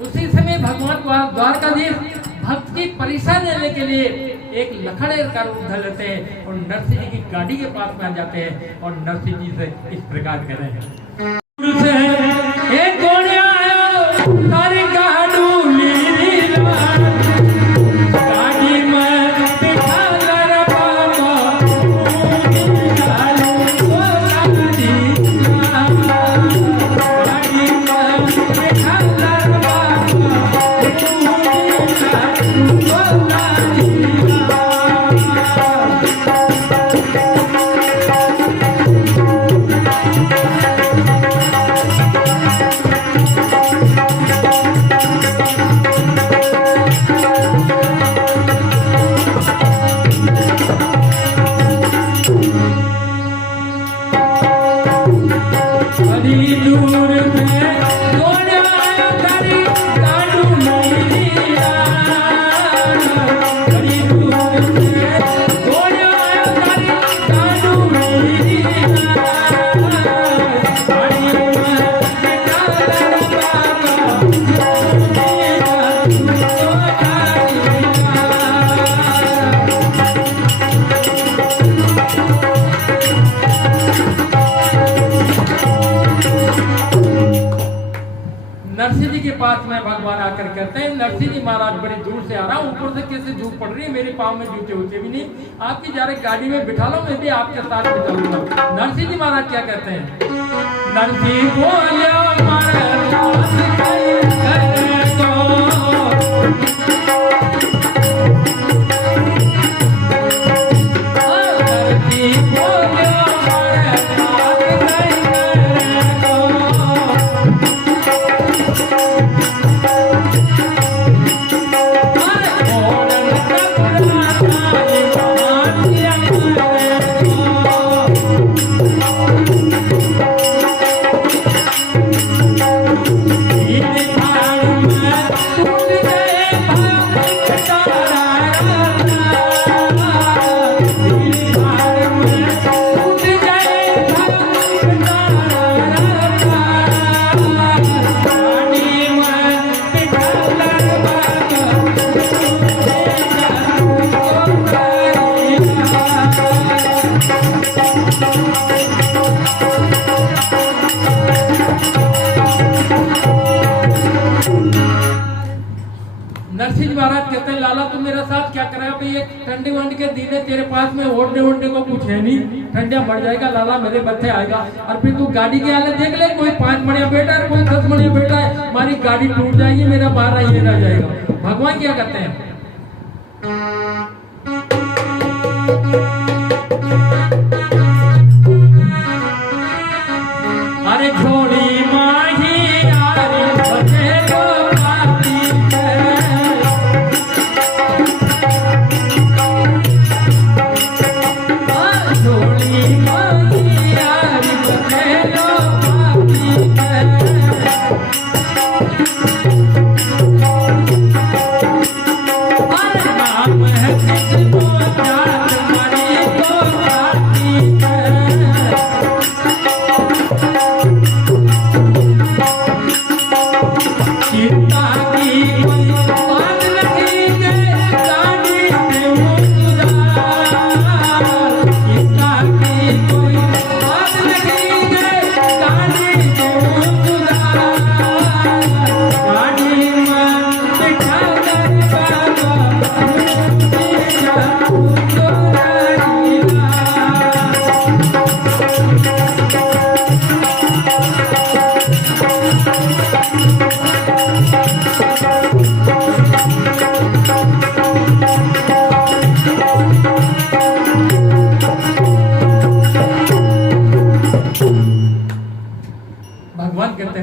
उसी समय भगवान द्वारकाधीश भक्त की परीक्षा देने के लिए एक लखड़े का रूप धर लेते हैं और नरसिंह जी की गाड़ी के पास में आ जाते हैं और नरसिंह जी से इस प्रकार कह रहे हैं, बड़ी दूर में गोड़ा धरी काटू मैया, बड़ी दूर में गोड़ा धरी काटू मैया, बड़ी नरसिंह जी के पास में भगवान आकर कहते हैं, नरसिंह जी महाराज बड़ी दूर से आ रहा हूँ, ऊपर से कैसे धूप पड़ रही है, मेरे पाँव में जूते होते भी नहीं, आपकी जा रही गाड़ी में बिठा लो, मैं भी आपके साथ में चलूंगा। नरसिंह जी महाराज क्या कहते हैं, नरसिंह बोलिया नरसिंह महाराज कहते हैं, लाला तुम मेरे साथ क्या कर रहा है भाई, ये ठंडे वंड के दिन है, तेरे पास में ओढ़ने ओढ़ने को कुछ है नहीं, ठंडा मर जाएगा लाला, मेरे बत्थे आएगा, और फिर तू गाड़ी की हालत देख ले, कोई 5 मणिया बेटा है, कोई 10 मणिया बेटा है, हमारी गाड़ी टूट जाएगी, मेरा 12 ही रह जाएगा। भगवान क्या करते हैं, अरे छोड़ी माही यारी बचे तो पाती है, छोड़ी माही यारी बचे तो पाती है, अरे नाम है किसको जात मरी तो पाती है,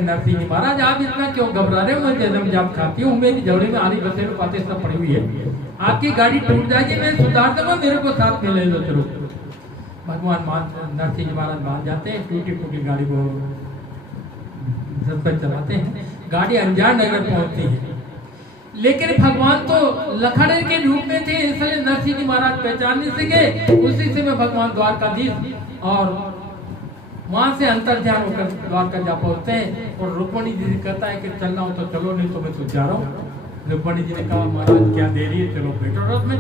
नरसिंह महाराज आप इतना क्यों घबरा रहे हो, मैं जन्म जाप खाती हूँ, मेरी झोली में आरी बसे में पाते सब पड़ी हुई है, आपकी गाड़ी टूट जाएगी, मैं सुधार दूंगा, मेरे को साथ में ले लो चलो। भगवान नरसिंह महाराज मान जाते हैं, टूटी फूटी गाड़ी को पर चलाते हैं, गाड़ी अंजार नगर पहुंचती है, लेकिन भगवान तो लखड़े के रूप में थे, इसलिए नरसिंह जी महाराज पहचान नहीं सके, उसी से में भगवान द्वारकाधीश और वहां से अंतर ध्यान होकर द्वारका जा पहुंचते हैं, और रुक्मणी जी कहता है कि चलना हो तो चलो, नहीं तो मैं तो जा रहा हूँ। रुक्मणी जी ने कहा महाराज क्या देरी है, चलो बैठो रथ में।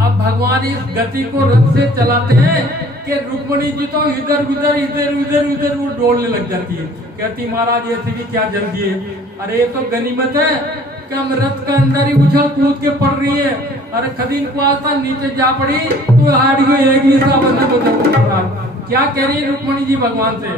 अब भगवान इस गति को रथ से चलाते हैं कि रुक्मणी जी तो इधर उधर इधर उधर उधर वो डोलने लग जाती है, कहती महाराज ऐसे की क्या जल्दी है, अरे ये तो गनीमत है कि हम रथ के अंदर ही उछल कूद के पड़ रही है, अरे खदीन को आता नीचे जा पड़ी तो हाड़ी को एक ही क्या कह रही है रुक्मणी जी भगवान से,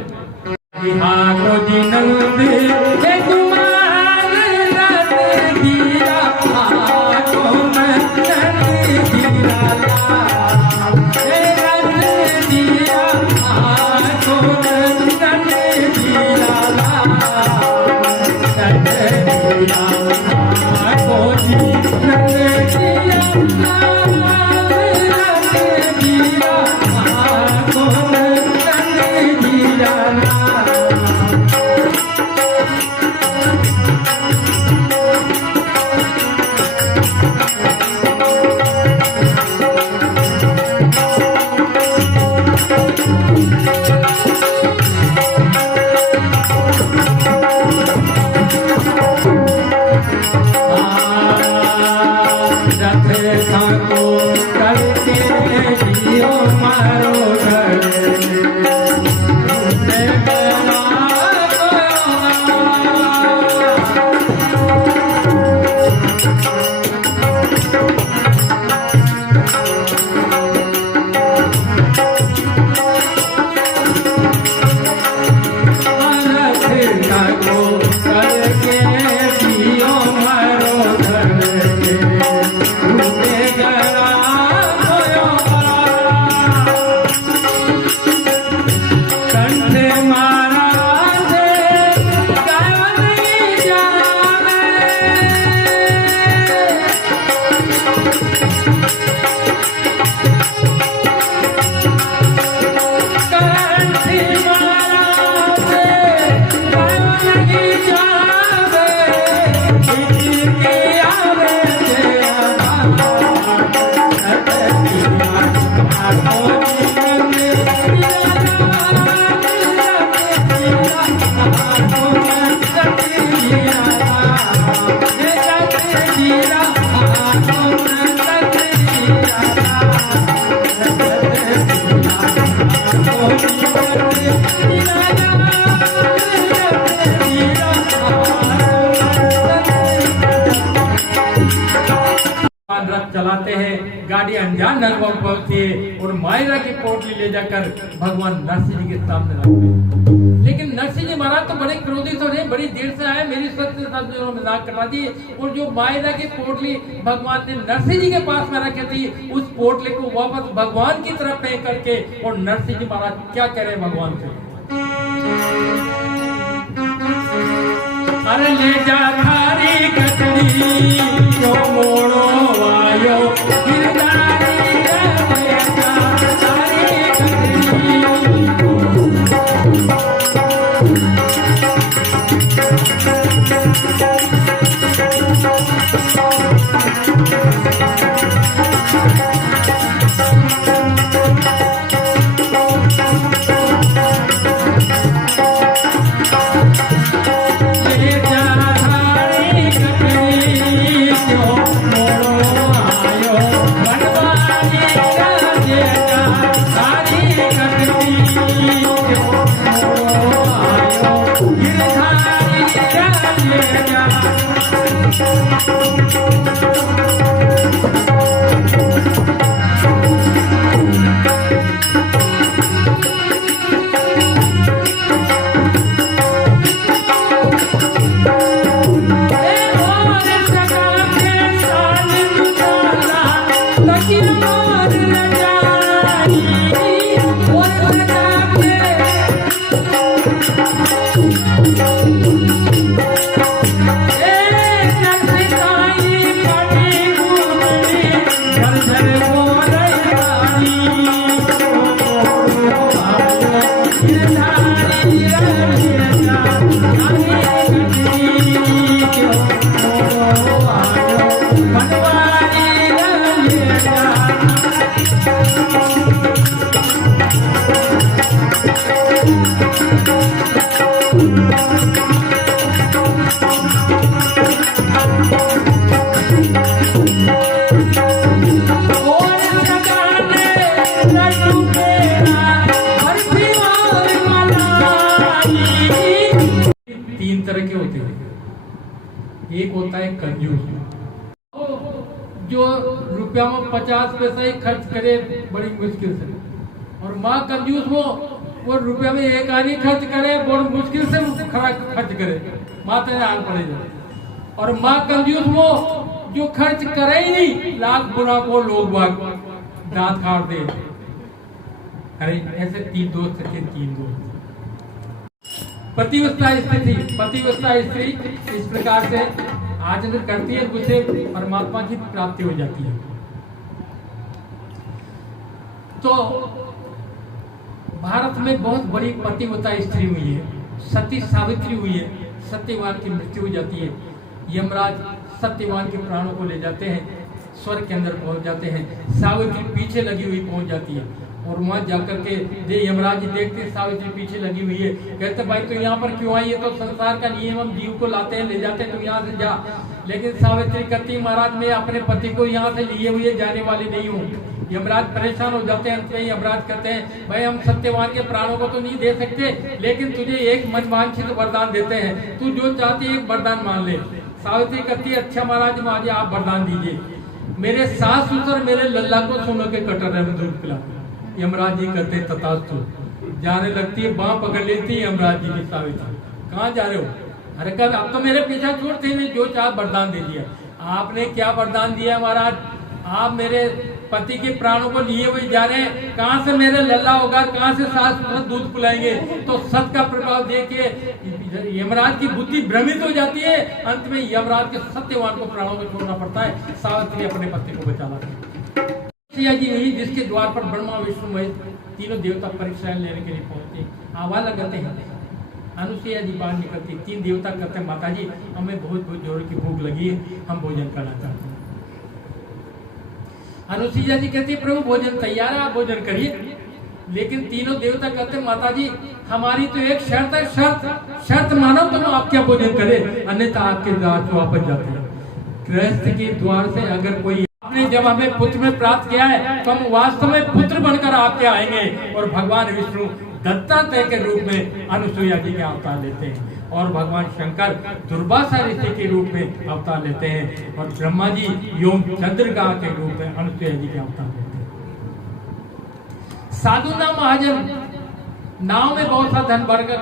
चलाते हैं, गाड़ी अनजान नगरों में पहुंचती है और मायरा की पोटली ले जाकर भगवान नरसिंह जी के सामने रखते हैं। लेकिन नरसिंह जी महाराज तो बड़े क्रोधित हो रहे, बड़ी देर से आए, मेरी सत्य मजाक करा दी। और जो मायरा की पोटली भगवान ने नरसिंह जी के पास में रखी थी, उस पोटली को वापस भगवान की तरफ फेंक करके, और नरसिंह जी महाराज क्या कह रहे भगवान से, अरे ले जा थारी कटड़ी जो मोड़ो आयो गिरधारी ले जा थारी कटड़ी। एक होता है कंजूस, जो रुपया में 50 पैसा ही खर्च करे बड़ी मुश्किल से, और माँ कंजूस वो रुपया में एक आनी खर्च करे बड़ी मुश्किल से खर्च करे, माता हाल पड़े जाए। और माँ कंजूस वो जो खर्च करे ही नहीं, लाख बुरा को लोग बाग दांत काट दे। अरे ऐसे 3 दोस्त थे, 3 दोस्त। पतिव्रता स्त्री इस प्रकार से आचरण करती है, उसे परमात्मा की प्राप्ति हो जाती है। तो भारत में बहुत बड़ी पतिव्रता स्त्री हुई है, सती सावित्री हुई है। सत्यवान की मृत्यु हो जाती है, यमराज सत्यवान के प्राणों को ले जाते हैं, स्वर्ग के अंदर पहुंच जाते हैं। सावित्री पीछे लगी हुई पहुंच जाती है, और वहां जाकर के यमराज जी देखते सावित्री पीछे लगी हुई है, कहते भाई तो यहाँ पर क्यों आई, ये तो संसार का नियम, हम जीव को लाते हैं ले जाते हैं, तुम यहाँ से जा। लेकिन सावित्री कहती महाराज मैं अपने पति को यहाँ से लिए हुए जाने वाली नहीं हूँ। यमराज परेशान हो जाते हैं। अंत में यमराज कहते हैं भाई हम सत्यवान के प्राणों को तो नहीं दे सकते, लेकिन तुझे एक मनवांछित वरदान देते हैं, तू जो चाहती है एक वरदान मान ले। सावित्री कहती है अच्छा महाराज महाराज आप वरदान दीजिए, मेरे सास ससुर मेरे लल्ला को सोने के कटोरे में दूध पिला। यमराज जी कहते तथास्तु। जाने लगती है, बांह पकड़ लेती है यमराज जी की सावित्री, कहाँ जा रहे हो? अरे कब अब तो मेरे पीछा छोड़ते नहीं, जो चाह वरदान दे दिया। आपने क्या वरदान दिया महाराज? आप मेरे पति के प्राणों को लिए हुए जा रहे हैं, कहाँ से मेरे लल्ला होगा, कहाँ से सास दूध पिलाएंगे? तो सत का प्रभाव देखिए यमराज की बुद्धि भ्रमित हो जाती है। अंत में यमराज के सत्यवान को प्राणों को छोड़ना पड़ता है, सावित्री अपने पति को बचाना। अनुसुईया जी हुई जिसके द्वार पर ब्रह्मा विष्णु महेश तीनों देवता परीक्षा लेने के लिए पहुंचते, आवाज लगाते हैं। अनुसुईया जी बाहर निकलती, तीन देवता कहते हैं माता जी हमें बहुत बहुत जोर की भूख लगी है, हम भोजन करना चाहते हैं। अनुसुईया जी कहती प्रभु भोजन तैयार है, आप भोजन करिए। लेकिन तीनों देवता कहते माता जी हमारी तो एक शर्त है, शर्त मानो तो आप क्या भोजन करें, अन्यथा आपके द्वार से वापस जाते हैं। गृहस्थ के द्वार से अगर कोई आपने जब हमें पुत्र में प्राप्त किया है तो हम वास्तव में पुत्र बनकर आपके आएंगे। और भगवान विष्णु दत्तात्रेय के रूप में अनुसुईया जी के अवतार लेते हैं, और भगवान शंकर दुर्वासा ऋषि के रूप में अवतार लेते हैं, और ब्रह्मा जी योम चंद्रिका के रूप में अनुसुईया जी के अवतार लेते हैं। साधु नाम महाजन नाव में बहुत सा धन भर कर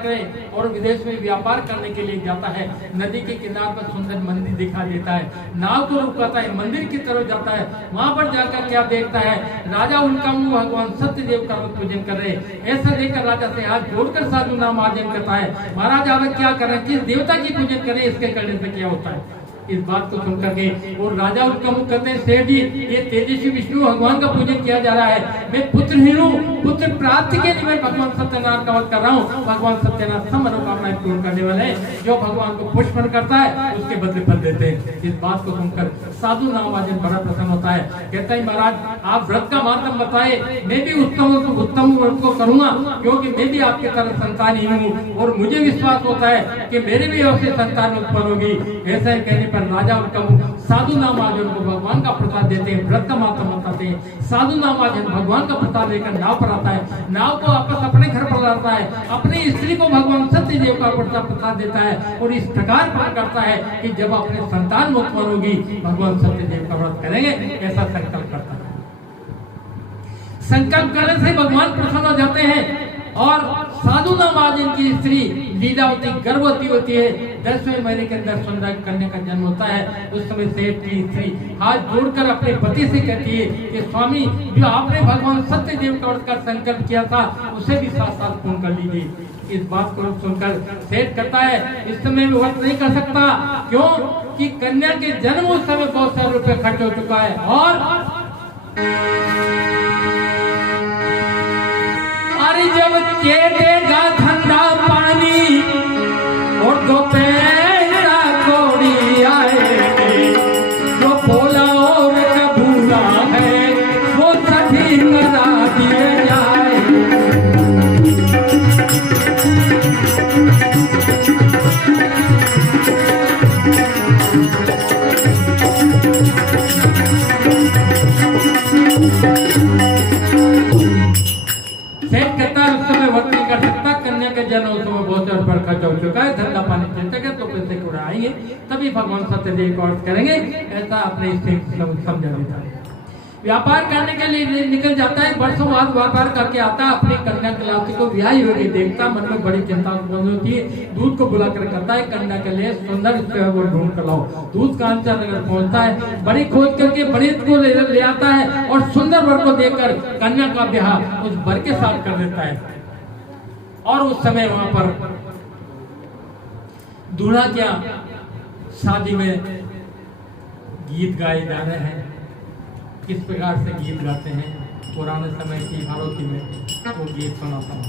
और विदेश में व्यापार करने के लिए जाता है। नदी के किनारे पर सुंदर मंदिर दिखा देता है, नाव को रुकाता है, मंदिर की तरफ जाता है। वहां पर जाकर क्या देखता है, राजा उनका मुंह भगवान सत्यदेव का पूजन कर रहे। ऐसा देखकर राजा से हाथ जोड़कर साधु नाम महाजन करता है महाराज आप क्या कर रहे हैं, किस देवता की पूजन करें, इसके करने से क्या होता है? इस बात को सुन करके और राजा उनका मुख कहते हैं सेठ जी ये तेजस्वी विष्णु भगवान का पूजन किया जा रहा है, मैं पुत्रहीन हूँ, पुत्र प्राप्ति के लिए मैं भगवान सत्यनारायण का वध कर रहा हूँ। भगवान सत्यनारायण सब मनोकामनाएं पूर्ण करने वाले हैं, जो भगवान को पुष्पन करता है उसके बदले फल देते हैं। इस बात को सुनकर साधु नामवाजन बड़ा प्रसन्न होता है, कहता है महाराज आप व्रत का माध्यम बताए, मैं भी उत्तम व्रत को करूंगा, क्योंकि मैं भी आपके तरह संतानहीन हूँ और मुझे विश्वास होता है कि मेरे भी ऐसे संतान उत्पन्न होगी। ऐसा कहने पर राजा उनका साधु नामवाजन को भगवान का प्रसाद देते हैं, व्रत का माध्यम बताते हैं। साधु नामवाजन भगवान का प्रसाद लेकर नाव पर आता है, नाव को वापस अपने घर पर लाता है, अपनी स्त्री को भगवान सत्यदेव का प्रसाद देता है और इस प्रकार पार करता है कि जब अपने संतान उत्पन्न होगी भगवान सत्यदेव का व्रत करेंगे, ऐसा संकल्प करता है। संकल्प करने से भगवान प्रसन्न हो जाते हैं और साधु नामवाजन की स्त्री लीलावती गर्भवती होती है। 10वें महीने के अंदर सुंदर कन्या का जन्म होता है। उस समय सेठ की स्त्री हाथ जोड़कर अपने पति से कहती है कि स्वामी जो आपने भगवान सत्यदेव का व्रत का संकल्प किया था उसे भी साथ साथ पूर्ण कर लीजिए। इस बात को सुनकर सेठ कहता है इस समय मैं व्रत नहीं कर सकता, क्यों कि कन्या के जन्म उस समय बहुत सारे रुपए खर्च हो चुका है और जब चेतेगा ठंडा पानी और दोपहरा कोड़ी आए, जो बोला और कबूला है वो सभी मरा दिए जाए। जन्म बहुत खर्च हो चुका है, धंधा पानी चलता है तो पैसे को आएंगे तभी भगवान सत्यदेव का व्रत करेंगे, ऐसा अपने समझा देता है। व्यापार करने के लिए निकल जाता है, वर्षों बाद व्यापार करके आता है, अपनी कन्या कलावती को ब्याही होगी देखता, मन में बड़ी चिंता उत्पन्न होती है। दूध को बुलाकर कहता है कन्या के लिए सुंदर वो ढूंढ कर लाओ। दूध का अंचल नगर पहुंचता है, बड़ी खोज करके बड़ी को ले आता है और सुंदर वर को देकर कन्या का ब्याह उस वर के साथ कर देता है। और उस समय वहां पर दूल्हा क्या शादी में गीत गाए जा रहे हैं। किस प्रकार से गीत गाते हैं पुराने समय की आरती में, वो गीत सुनाता हूँ।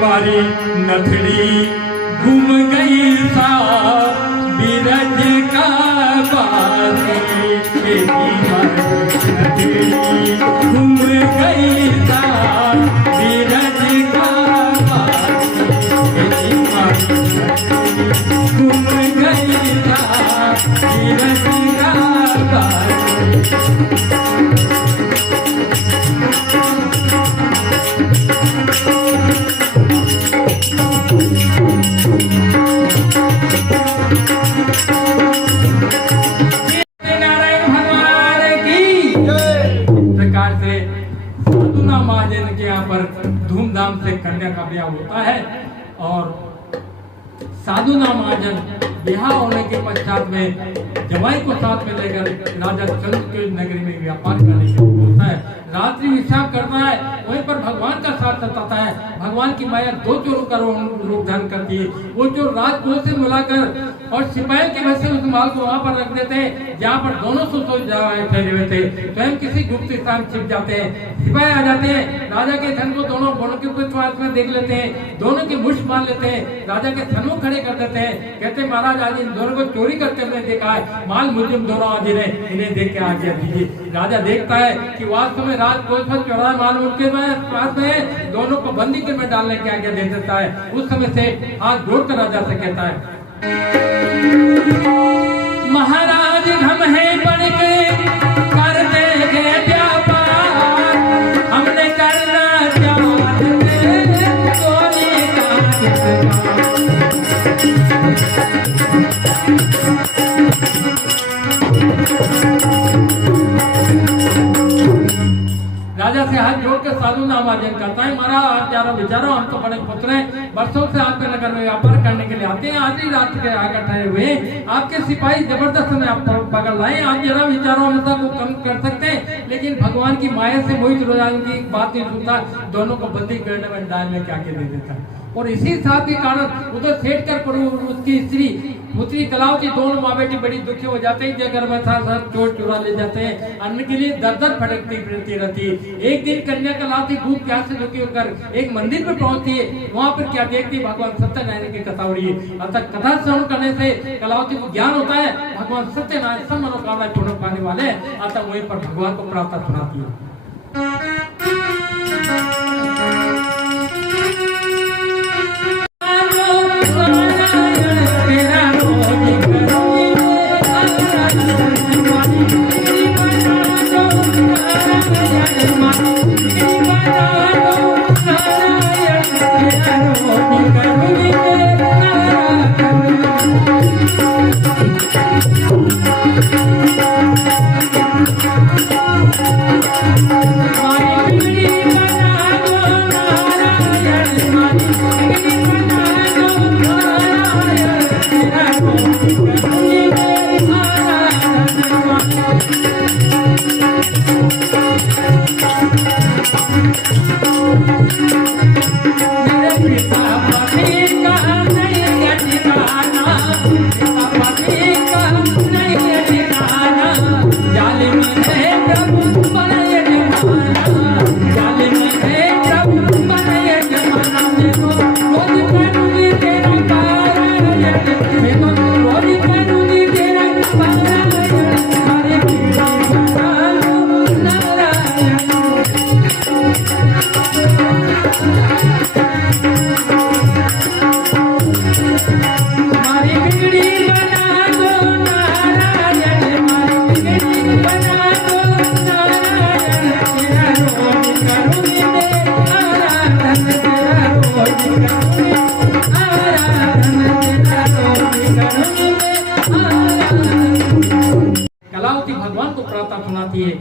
मारी नथड़ी घूम गई सा बीरज का बासी नथड़ी घूम गई सा बीरज का बासी घूम गई सा बीरज का बासी महाजन के यहाँ पर धूमधाम से कन्या का ब्याह होता है और साधुना महाजन ब्याह होने के पश्चात में जवाई को साथ में लेकर राजा चंद्र के नगरी में व्यापार करने के लिए होता है। रात्रि विश्राम करता है, वहीं पर भगवान का साथ सताता है। भगवान की माया दो चोरों का रूप धारण करती है। वो चोर राजकोष से मिलाकर और सिपाही के वजह से उस माल को वहां पर रख देते हैं जहाँ पर दोनों ठहरे हुए थे। स्वयं किसी गुप्त स्थान छिप जाते हैं। सिपाही आ जाते हैं, राजा के धन को दोनों के पास में देख लेते हैं, दोनों की मुष्ट मार लेते हैं, राजा के धन खड़े कर देते हैं। कहते महाराज आज इन दोनों को चोरी करते हुए देखा है, माल मुजरिम दोनों हाजिर है, इन्हें देख के आज्ञा दीजिए। राजा देखता है कि वास्तव में राजकोष पर चौड़ा माल उनके पास में है, दोनों को बंदी के में डालने की आज्ञा दे देता है। उस समय से हाथ जोड़कर राजा से कहता है महाराज हम है बढ़ के कर देंगे व्यापार, हमने करना चाहते सोने का राजा से हाथ जोड़ के साधु नामाजन करता है। महाराज आप यारो विचारो, हम तो बड़े पुत्र हैं, बरसों से आपके नगर में व्यापार करने के लिए आते हैं, आज ही रात के आकर ठहरे हुए आपके सिपाही जबरदस्त में आप पकड़ लाए। आप जरा विचारो हम को कम कर सकते हैं, लेकिन भगवान की माया से मोहित हो जाने की बात नहीं सुनता, दोनों को बंदी करने में डालने के आगे दे देता है। और इसी साथ के कारण उधर सेठ कर उसकी स्त्री पुत्री कलावती दोनों माँ बेटी बड़ी दुखी हो जाते हैं। जगह में साथ चोर चुरा ले जाते हैं, अन्न के लिए दर दर भटकती फिरती रहती है। एक दिन कन्या कलावती भूख प्यास से दुखी होकर एक मंदिर पर पहुंचती है। वहां पर क्या देखती है, भगवान सत्यनारायण की कथा हो रही है। अर्थात कथा श्रवण करने से कलावती को ज्ञान होता है, भगवान सत्यनारायण सब मनोकामना पूर्ण पाने वाले हैं। अतः वहीं पर भगवान को प्रार्थना सुनाती है। कलावती भगवान को प्रार्थना सुनाती है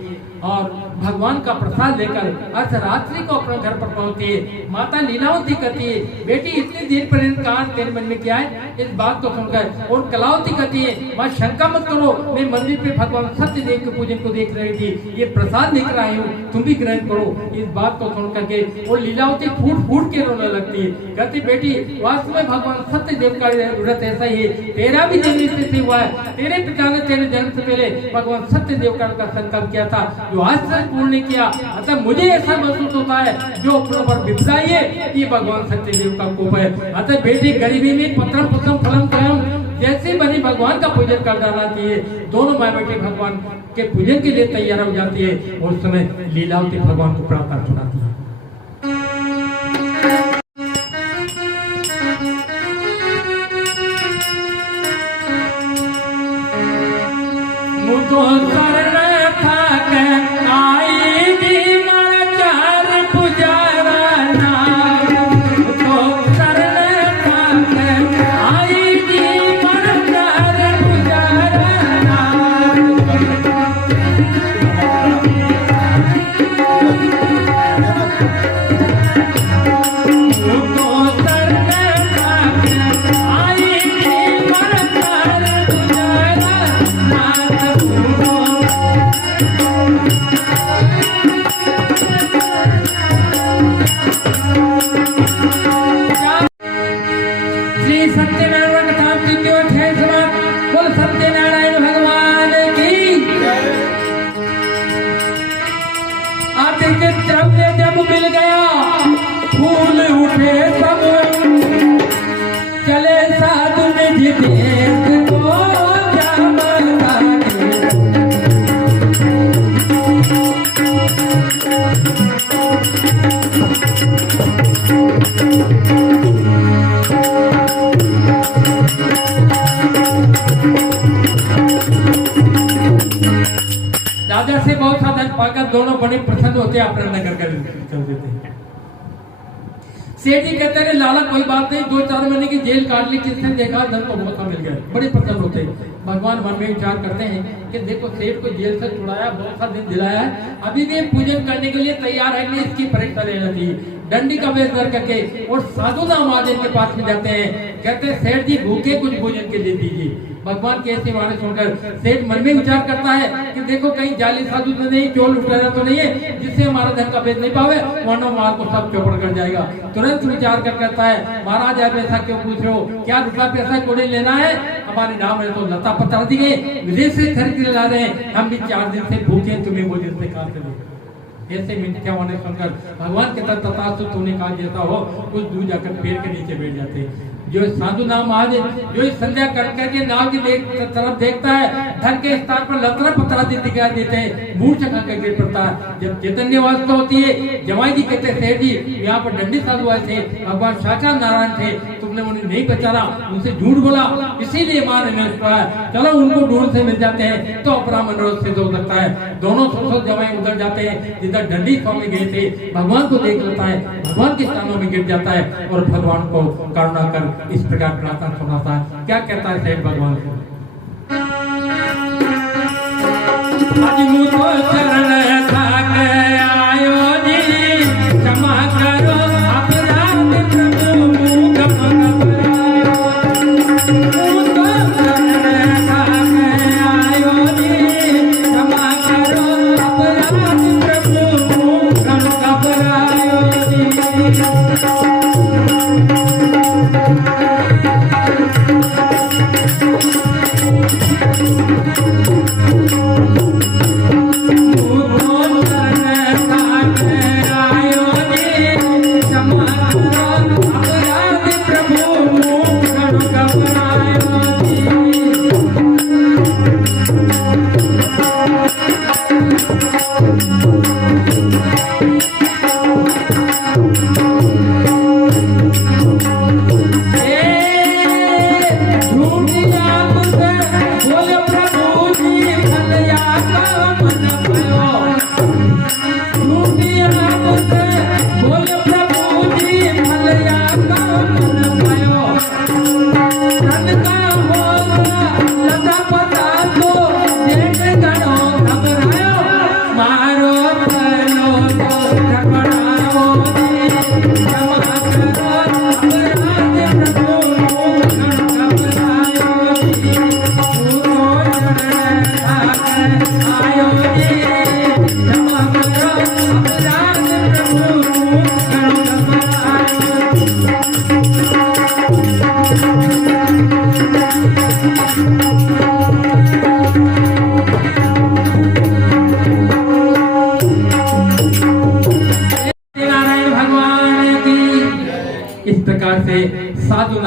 और भगवान का प्रसाद लेकर अर्धरात्रि को अपने घर पर पहुंचती है। माता लीलावती कहती है, बेटी इतनी देर पर्यंत कहाँ तेरे मन में क्या है, इस बात को सुनकर। और कलावती कहती है, माँ शंका मत करो, मैं मंदिर पे भगवान सत्यदेव के पूजन को देख रही थी, ये प्रसाद लेकर आई हूँ, तुम भी ग्रहण करो। इस बात को सुन करके और लीलावती फूट फूट के रोने लगती है। कहती, बेटी वास्तव में भगवान सत्यदेव का व्रत ऐसा ही है, तेरा भी जन्म इससे हुआ है। तेरे पिता ने तेरे जन्म से पहले भगवान सत्यदेव का संकल्प किया था, जो आज तक पूर्ण नहीं किया। अतः मुझे ऐसा महसूस होता है जो अपनों पर विपदा है, ये भगवान सत्यदेव का कोप है। अतः बेटी गरीबी में पत्रम पुत्रम फलम त्रयम जैसे बनी भगवान का पूजन कर जाना चाहिए। दोनों माँ बेटी भगवान के पूजन के लिए तैयार हो जाती है और उस समय लीलावती भगवान को प्रार्थना सुनाती है। जब मिल गया फूल उठे सब, चले साधु निज देश को राजा से बहुत सा धन पाकर दोनों बड़े प्रसन्न होते अपना नगर कर चल देते हैं। सेठ जी कहते हैं, लाला कोई बात नहीं, 2-4 महीने की जेल काट ली, किसने देखा धन तो बहुत मिल गया, बड़े प्रसन्न होते हैं। भगवान मन में विचार करते हैं कि देखो सेठ को जेल से छुड़ाया, बहुत सा दिन दिलाया है, अभी भी पूजन करने के लिए तैयार है कि इसकी परीक्षा लेना चाहिए। डंडी का वेश कर करके और साधु महाजन के पास में जाते हैं, कहते हैं सेठ जी भूखे कुछ भोजन के लिए दीजिए। भगवान के ऐसी वाणी सुनकर सेठ मन में विचार करता है कि देखो कहीं जाली साधु तो नहीं, चोर लुटेरा तो नहीं है जिससे हमारा धन का भेद नहीं पावे, वरना मार को सब चौपड़ कर जाएगा। तुरंत विचार कर कहता है, महाराज आप ऐसा क्यों पूछ रहे हो, क्या रुपया पैसा कोड़े लेना है, हमारे नाम है तो लता पता दी गई, विदेश से खरीद के ला रहे हैं, हम भी 4 दिन से भूखे, तुम्हें भोजन से कहा से ऐसे मिथ्या वाणी सुनकर भगवान के तथास्तु तूने कहा जैसा हो, कुछ दूर जाकर पेड़ के नीचे बैठ जाते हैं। जो साधु नाम आज जो इस संध्या करके नाव की तरफ देखता है, धन के स्थान पर लतरा पतरा दिखाई देते हैं, मुंह चखा कर गिर पड़ता है। जब चैतन्य वास्तव होती है, जवाई जी कहते हैं, सेठ जी यहाँ पर दंडी साधु आए थे, भगवान साक्षात नारायण थे, तुमने उन्हें नहीं बचाना, उनसे झूठ बोला, इसीलिए मां ने नष्ट पाया, चलो उनको ढूंढ से मिल जाते हैं तो अपना मनोरथ सिद्ध हो सकता है। दोनों सोच जवाई उधर जाते हैं जिधर दंडी स्वामी गए थे, भगवान को देख लेता है, भगवान के स्थानों में गिर जाता है और भगवान को करुणा कर इस प्रकार प्रार्थना सुनाता है। क्या कहता है सेठ भगवान को, आज मुझको शरण थाक आयो जी, क्षमा करो अपराध प्रभु मुझको घबरायो, मुझको शरण थाक आयो जी, क्षमा करो अपराध प्रभु मुझको घबरायो जी। Oh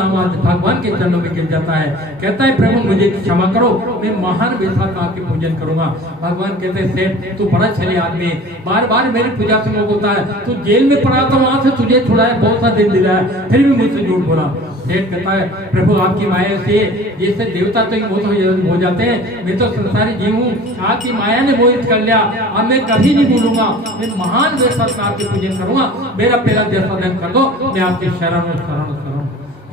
नाम आज भगवान के चरणों में गिर जाता है, कहता है प्रभु मुझे क्षमा करो, मैं महान वेशभूषा आपके पूजन करूंगा। भगवान कहते हैं सेठ तू बड़ा छले आदमी, बार बार मेरी पूजा से मोह होता है, तू जेल में पड़ा था वहां से तुझे छुड़ाया, बहुत सा दिन दिलाया, फिर भी मुझसे झूठ बोला। सेठ कहता है प्रभु आपकी माया से जैसे देवता तो मोहित हो जाते हैं, मैं तो संसारी जीव हूँ, आपकी माया ने मोहित कर लिया, अब मैं कभी नहीं भूलूंगा, मैं महान वेशभूषा आपकी पूजन करूंगा, मेरा पहला जैसा दंड कर दो, मैं आपके शरण शरण शरण।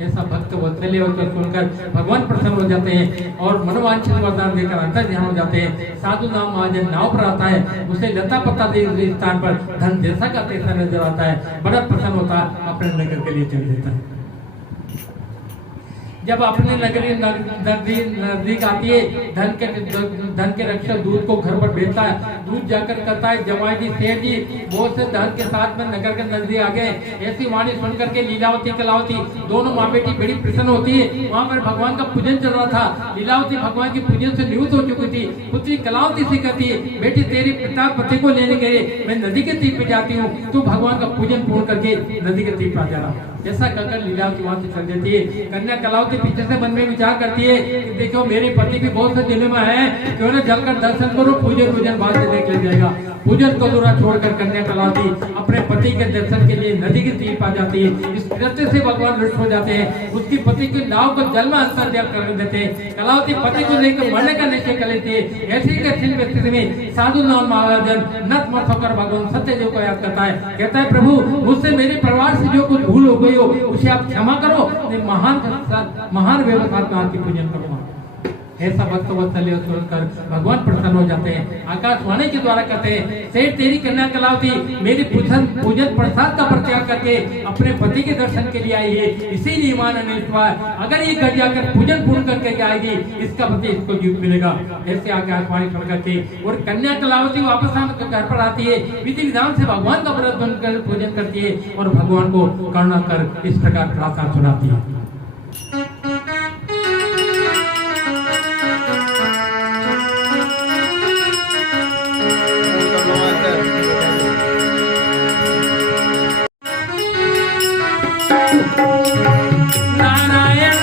ऐसा भक्त वत्सल्य होकर सुनकर भगवान प्रसन्न हो जाते हैं और मनोवांछित वरदान देकर अंतर ध्यान हो जाते हैं। साधु नाम महाजन नाव पर आता है, उसे लता पत्ता दे स्थान पर धन जैसा का तैसा नजर आता है, बड़ा प्रसन्न होता है, अपने नगर के लिए चल देता है। जब अपने नगरी नजदीक आती है, धन के रक्षक दूध को घर पर भेजता है, दूध जाकर कहता है जमाई जी सेठ जी बहुत से धन के साथ में नगर के नजदीक आ गए। ऐसी वाणी सुनकर के लीलावती कलावती दोनों माँ बेटी बड़ी प्रसन्न होती है। वहाँ पर भगवान का पूजन चल रहा था, लीलावती भगवान के पूजन से निवृत्त हो चुकी थी। पुत्री कलावती से कहती है बेटी तेरी पिता पति को लेने गए, मैं नदी के तीर पे जाती हूँ, तू भगवान का पूजन पूर्ण करके नदी के तीर पर आ जाना। जैसा कहकर लीलावती वहां से चल देती है। कन्या कलावती पीछे से मन में विचार करती है कि देखो मेरे पति भी बहुत से दिनों में है, क्यों ना जलकर दर्शन करो, पूजन बाद में देख ले जाएगा। पूजन को दूरा छोड़कर कन्या कलावती अपने पति के दर्शन के लिए नदी के तीर पा जाती है। इस कृत्य से भगवान रुष्ट हो जाते हैं, उसकी पति के नाव को जल में अंतर्ध्यान कर देते हैं। कलावती पति को लेकर मरने का निश्चय कर लेती है। ऐसी कठिन स्थिति में साधु नाम महाराजन नतमस्तक होकर भगवान सत्यदेव को याद करता है, कहता है प्रभु मुझसे मेरे परिवार से जो कुछ भूल हो गई हो उसे आप क्षमा करो, मैं महान व्यवस्था में आपकी पूजन करूंगा। ऐसा भक्त वत्सल्य सुनकर भगवान प्रसन्न हो जाते हैं। आकाशवाणी के द्वारा कहते हैं सेठ तेरी कन्या कलावती मेरी पूजन प्रसाद का प्रत्याग करके अपने पति के दर्शन के लिए आई है, इसीलिए मान अनिष्ट हुआ है। अगर ये घर जाकर पूजन पूर्ण करके जाएगी इसका पति इसको जीत मिलेगा। ऐसे आकाशवाणी सुन करके और कन्या कलावती वापस घर पर आती है, विधि विधान से भगवान का व्रत बनकर पूजन करती है और भगवान को करुणा कर इस प्रकार प्रार्थना सुनाती है। नारायण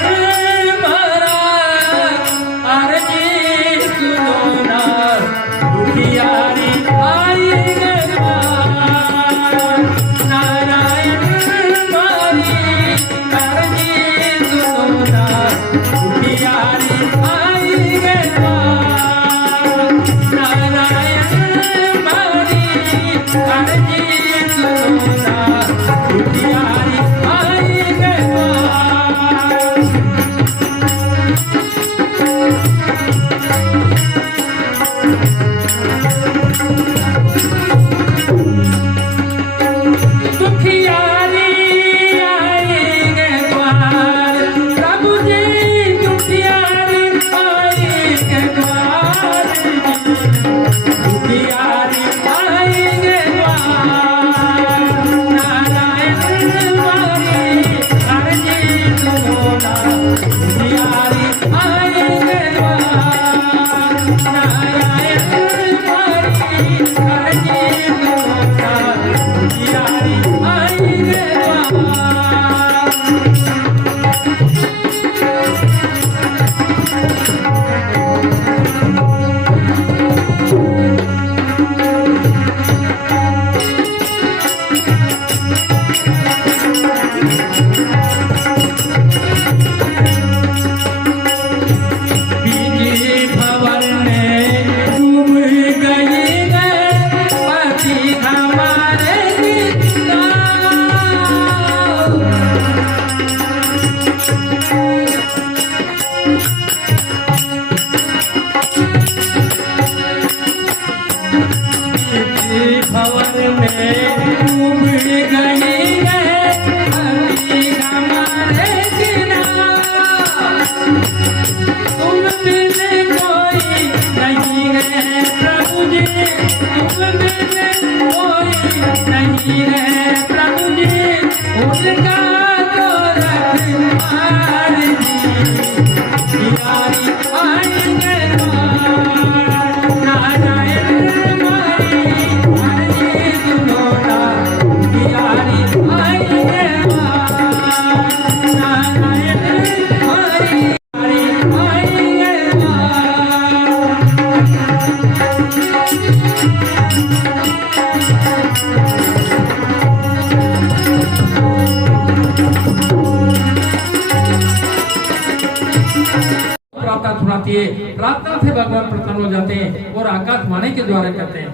जाती है, प्रार्थना से भगवान प्रसन्न हो जाते हैं और आकाशवाणी के द्वारा कहते हैं,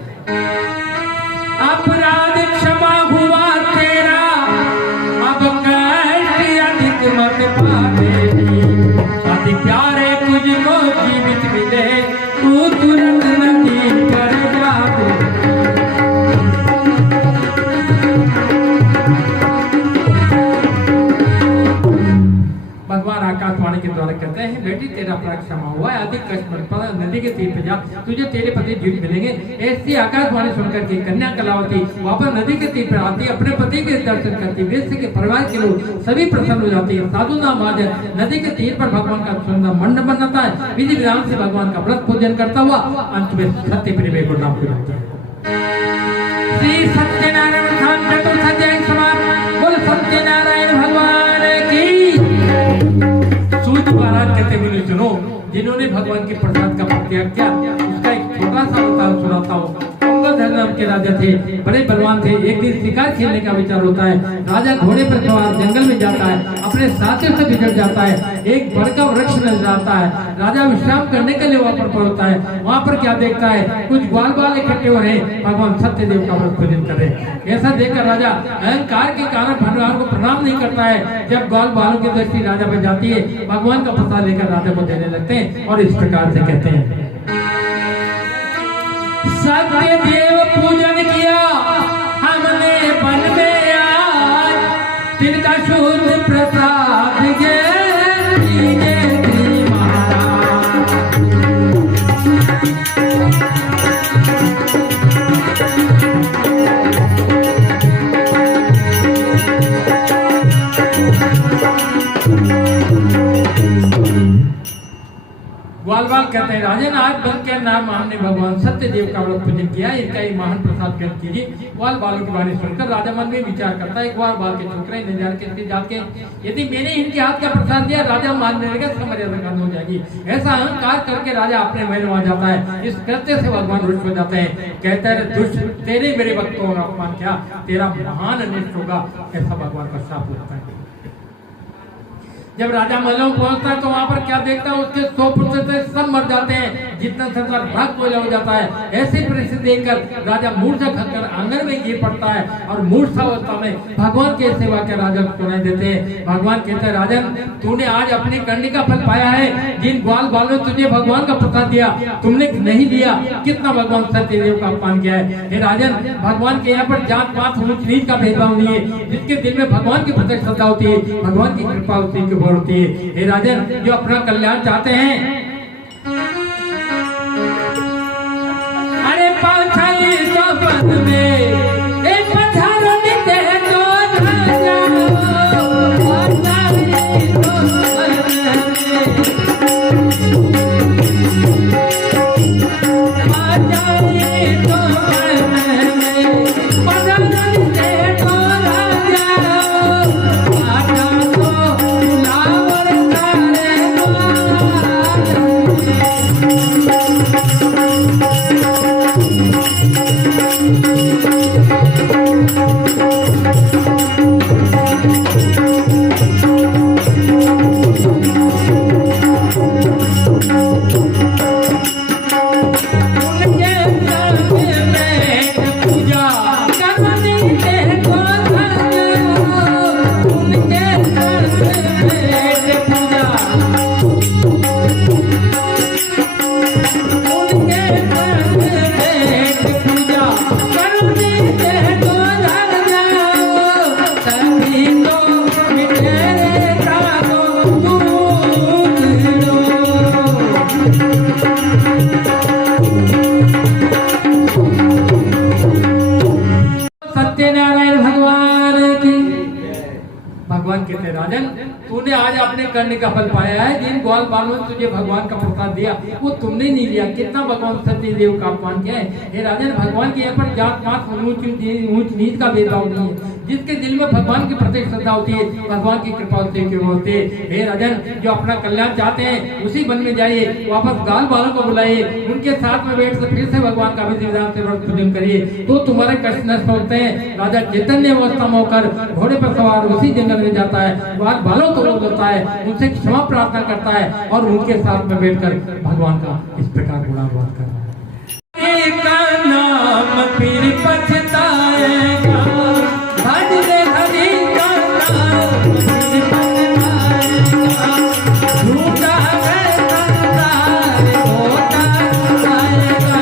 अपराध क्षमा हुआ तेरा, अब कष्ट अधिक मत पावेगी, अति प्यारे तुझको जीवित मिले, तू तुरंत नदी पर जाओ। भगवान आकाशवाणी के द्वारा कहते हैं, बेटी तेरा अपराध क्षमा हुआ है, अधिक कष्ट मत पा, नदी के तीर पे जा, तुझे तेरे पति जीवित मिलेंगे। ऐसी आकाशवाणी सुनकर के कन्या कलावती वापस नदी के तीर पर आती, अपने पति के दर्शन करती, वेश्य के परिवार के लोग सभी प्रसन्न हो जाते हैं। साधु नाम महाजन नदी के तीर पर भगवान का सुंदर मंडप बनाता है, विधि विधान से भगवान का व्रत पूजन करता हुआ अंत में सत्य प्रेम को नाम करता है। श्री सत्यनारायण धाम चतुर्थ अध्याय समाप्त। बोल सत्यनारायण भगवान की। सूत महाराज कहते बोले, सुनो, जिन्होंने भगवान के प्रसाद का परित्याग किया, उसका एक छोटा सा उदाहरण सुनाता हूँ। नाम के राजा थे, बड़े बलवान थे। एक दिन शिकार खेलने का विचार होता है। राजा घोड़े पर सवार जंगल में जाता है, अपने साथियों से बिछड़ जाता है। एक बड़का वृक्ष नजर आता है। राजा विश्राम करने के लिए वहां पर पहुंचता है। वहां पर क्या देखता है, कुछ ग्वाल बाल इकट्ठे हो रहे, भगवान सत्यदेव का व्रत पूजन कर रहे। ऐसा देखकर राजा अहंकार के कारण भगवान को प्रणाम नहीं करता है। जब ग्वाल बालों की दृष्टि राजा पर जाती है, भगवान का प्रसाद लेकर राजा को देने लगते हैं और इस प्रकार से कहते हैं, सत्यदेव पूजन किया हमने वन में आज, तिनका शुद्ध प्रसाद ग्वाल बाल कहते हैं, राजन आज बन के नाम हमने भगवान सत्यदेव का व्रत पूजन किया, इनका एक महान प्रसाद ग्रहण कीजिए। ग्वाल बालों की बात सुनकर राजा मन में विचार करता है, ग्वाल बाल के छोकरे न जान के जाके यदि मैंने इनके हाथ का प्रसाद दिया, राजा मानने लगेगा, इसका मर्यादा खत्म हो जाएगी। ऐसा अहंकार करके राजा अपने महल में जाता है। इस कृत्य से भगवान रुष्ट हो जाते हैं। कहते हैं, दुष्ट, तेरे मेरे भक्तों का अपमान किया, तेरा महान अनिष्ट होगा। ऐसा भगवान का शाप होता है। जब राजा महलों में पहुंचता है तो वहां पर क्या देखता है, उसके 100% सब मर जाते हैं, जितना संसार भाग बोला हो जाता है। ऐसी परिस्थिति देखकर राजा मूर्छा खाकर आंगन में गिर पड़ता है और मूर्छावस्था में भगवान के सेवा के राजा को सुनाई देते हैं। भगवान कहते हैं, राजन, तूने आज अपनी करनी का फल पाया है। जिन ग्वाल बालों ने तुझे भगवान का प्रसाद दिया, तुमने नहीं दिया, कितना भगवान सत्यदेव का अपमान किया है। हे राजन, भगवान के यहाँ पर जात पात ऊंच नीच का भेदभाव नहीं है। जिसके दिल में भगवान की प्रत्यक्ष श्रद्धा होती है, भगवान की कृपा होती है, होती है। हे राजन, जो अपना कल्याण चाहते हैं, अरे पाछाली सोबत में एक पत्थर मिलते हैं तो सत्यनारायण भगवान की। भगवान कहते हैं, राजन, तूने आज अपने करने का फल पाया है। जिन ग्वाल बालों ने तुझे भगवान का प्रसाद दिया, वो तुमने नहीं लिया। कितना भगवान सत्यदेव का अपमान किया है। हे राजन, भगवान के यहाँ पर जात पात ऊंच नीच का भेदभाव नहीं है। जिसके दिल में भगवान की प्रति श्रद्धा होती है, भगवान की कृपा होती है। हे राजन, जो अपना कल्याण चाहते हैं उसी वन में जाइए, वापस गाल बालों को बुलाइए, उनके साथ में बैठ कर फिर से भगवान का विधि विधान से पूजन करिए, तो तुम्हारे कष्ट नष्ट होते हैं। राजा चैतन्य अवस्था में होकर घोड़े पर सवार उसी जंगल में जाता है, बाल बालों को रोक देता है, उनसे क्षमा प्रार्थना करता है और उनके साथ में बैठकर भगवान का इस प्रकार गुणागान करता है। का नाम फिर पछताएगा, भज ले हरि का नाम फिर पछताएगा, झूठा है संसार धोखा खाएगा।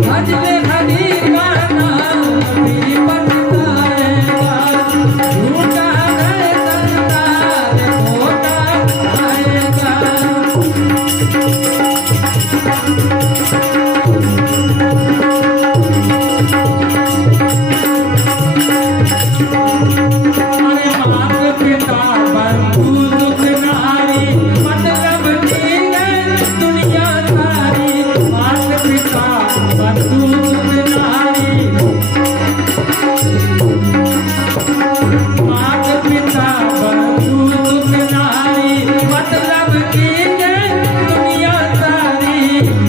भज ले हरि का नाम फिर पछताएगा, झूठा है संसार धोखा खाएगा। अरे मात पिता बंधु सुख नारी, मतलब ठीक है दुनिया सारी। मात पिता बंधु सुख नारी, मात पिता बंधु सुख नारी, मतलब ठीक है दुनिया सारी।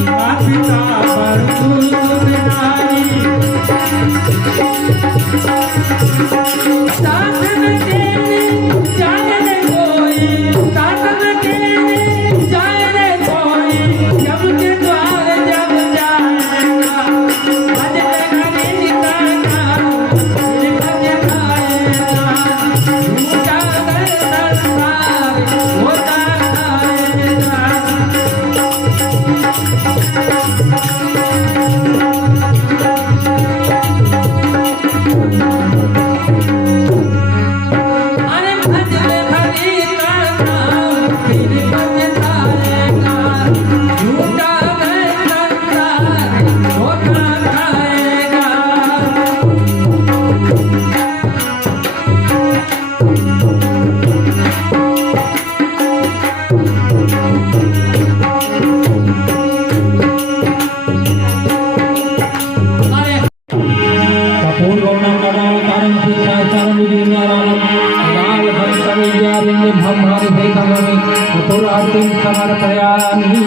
मात पिता बंधु सुख नारी, साथ में तेरे जाने कोई, साथ में तेरे जाने कोई, जब के द्वार जब जाएगा। भज हरि का नाम फिर पछताएगा, झूठा है संसार धोखा खाएगा। अरे भज हरि का नाम फिर पछताएगा, झूठा है संसार धोखा खाएगा। अरे कपूर गौतम कमाल कारण पीछा कारण विधि नारायण लाल भक्त कविया बिंद भम हरि भे कमनि कुतुर आरती समर्पयामि।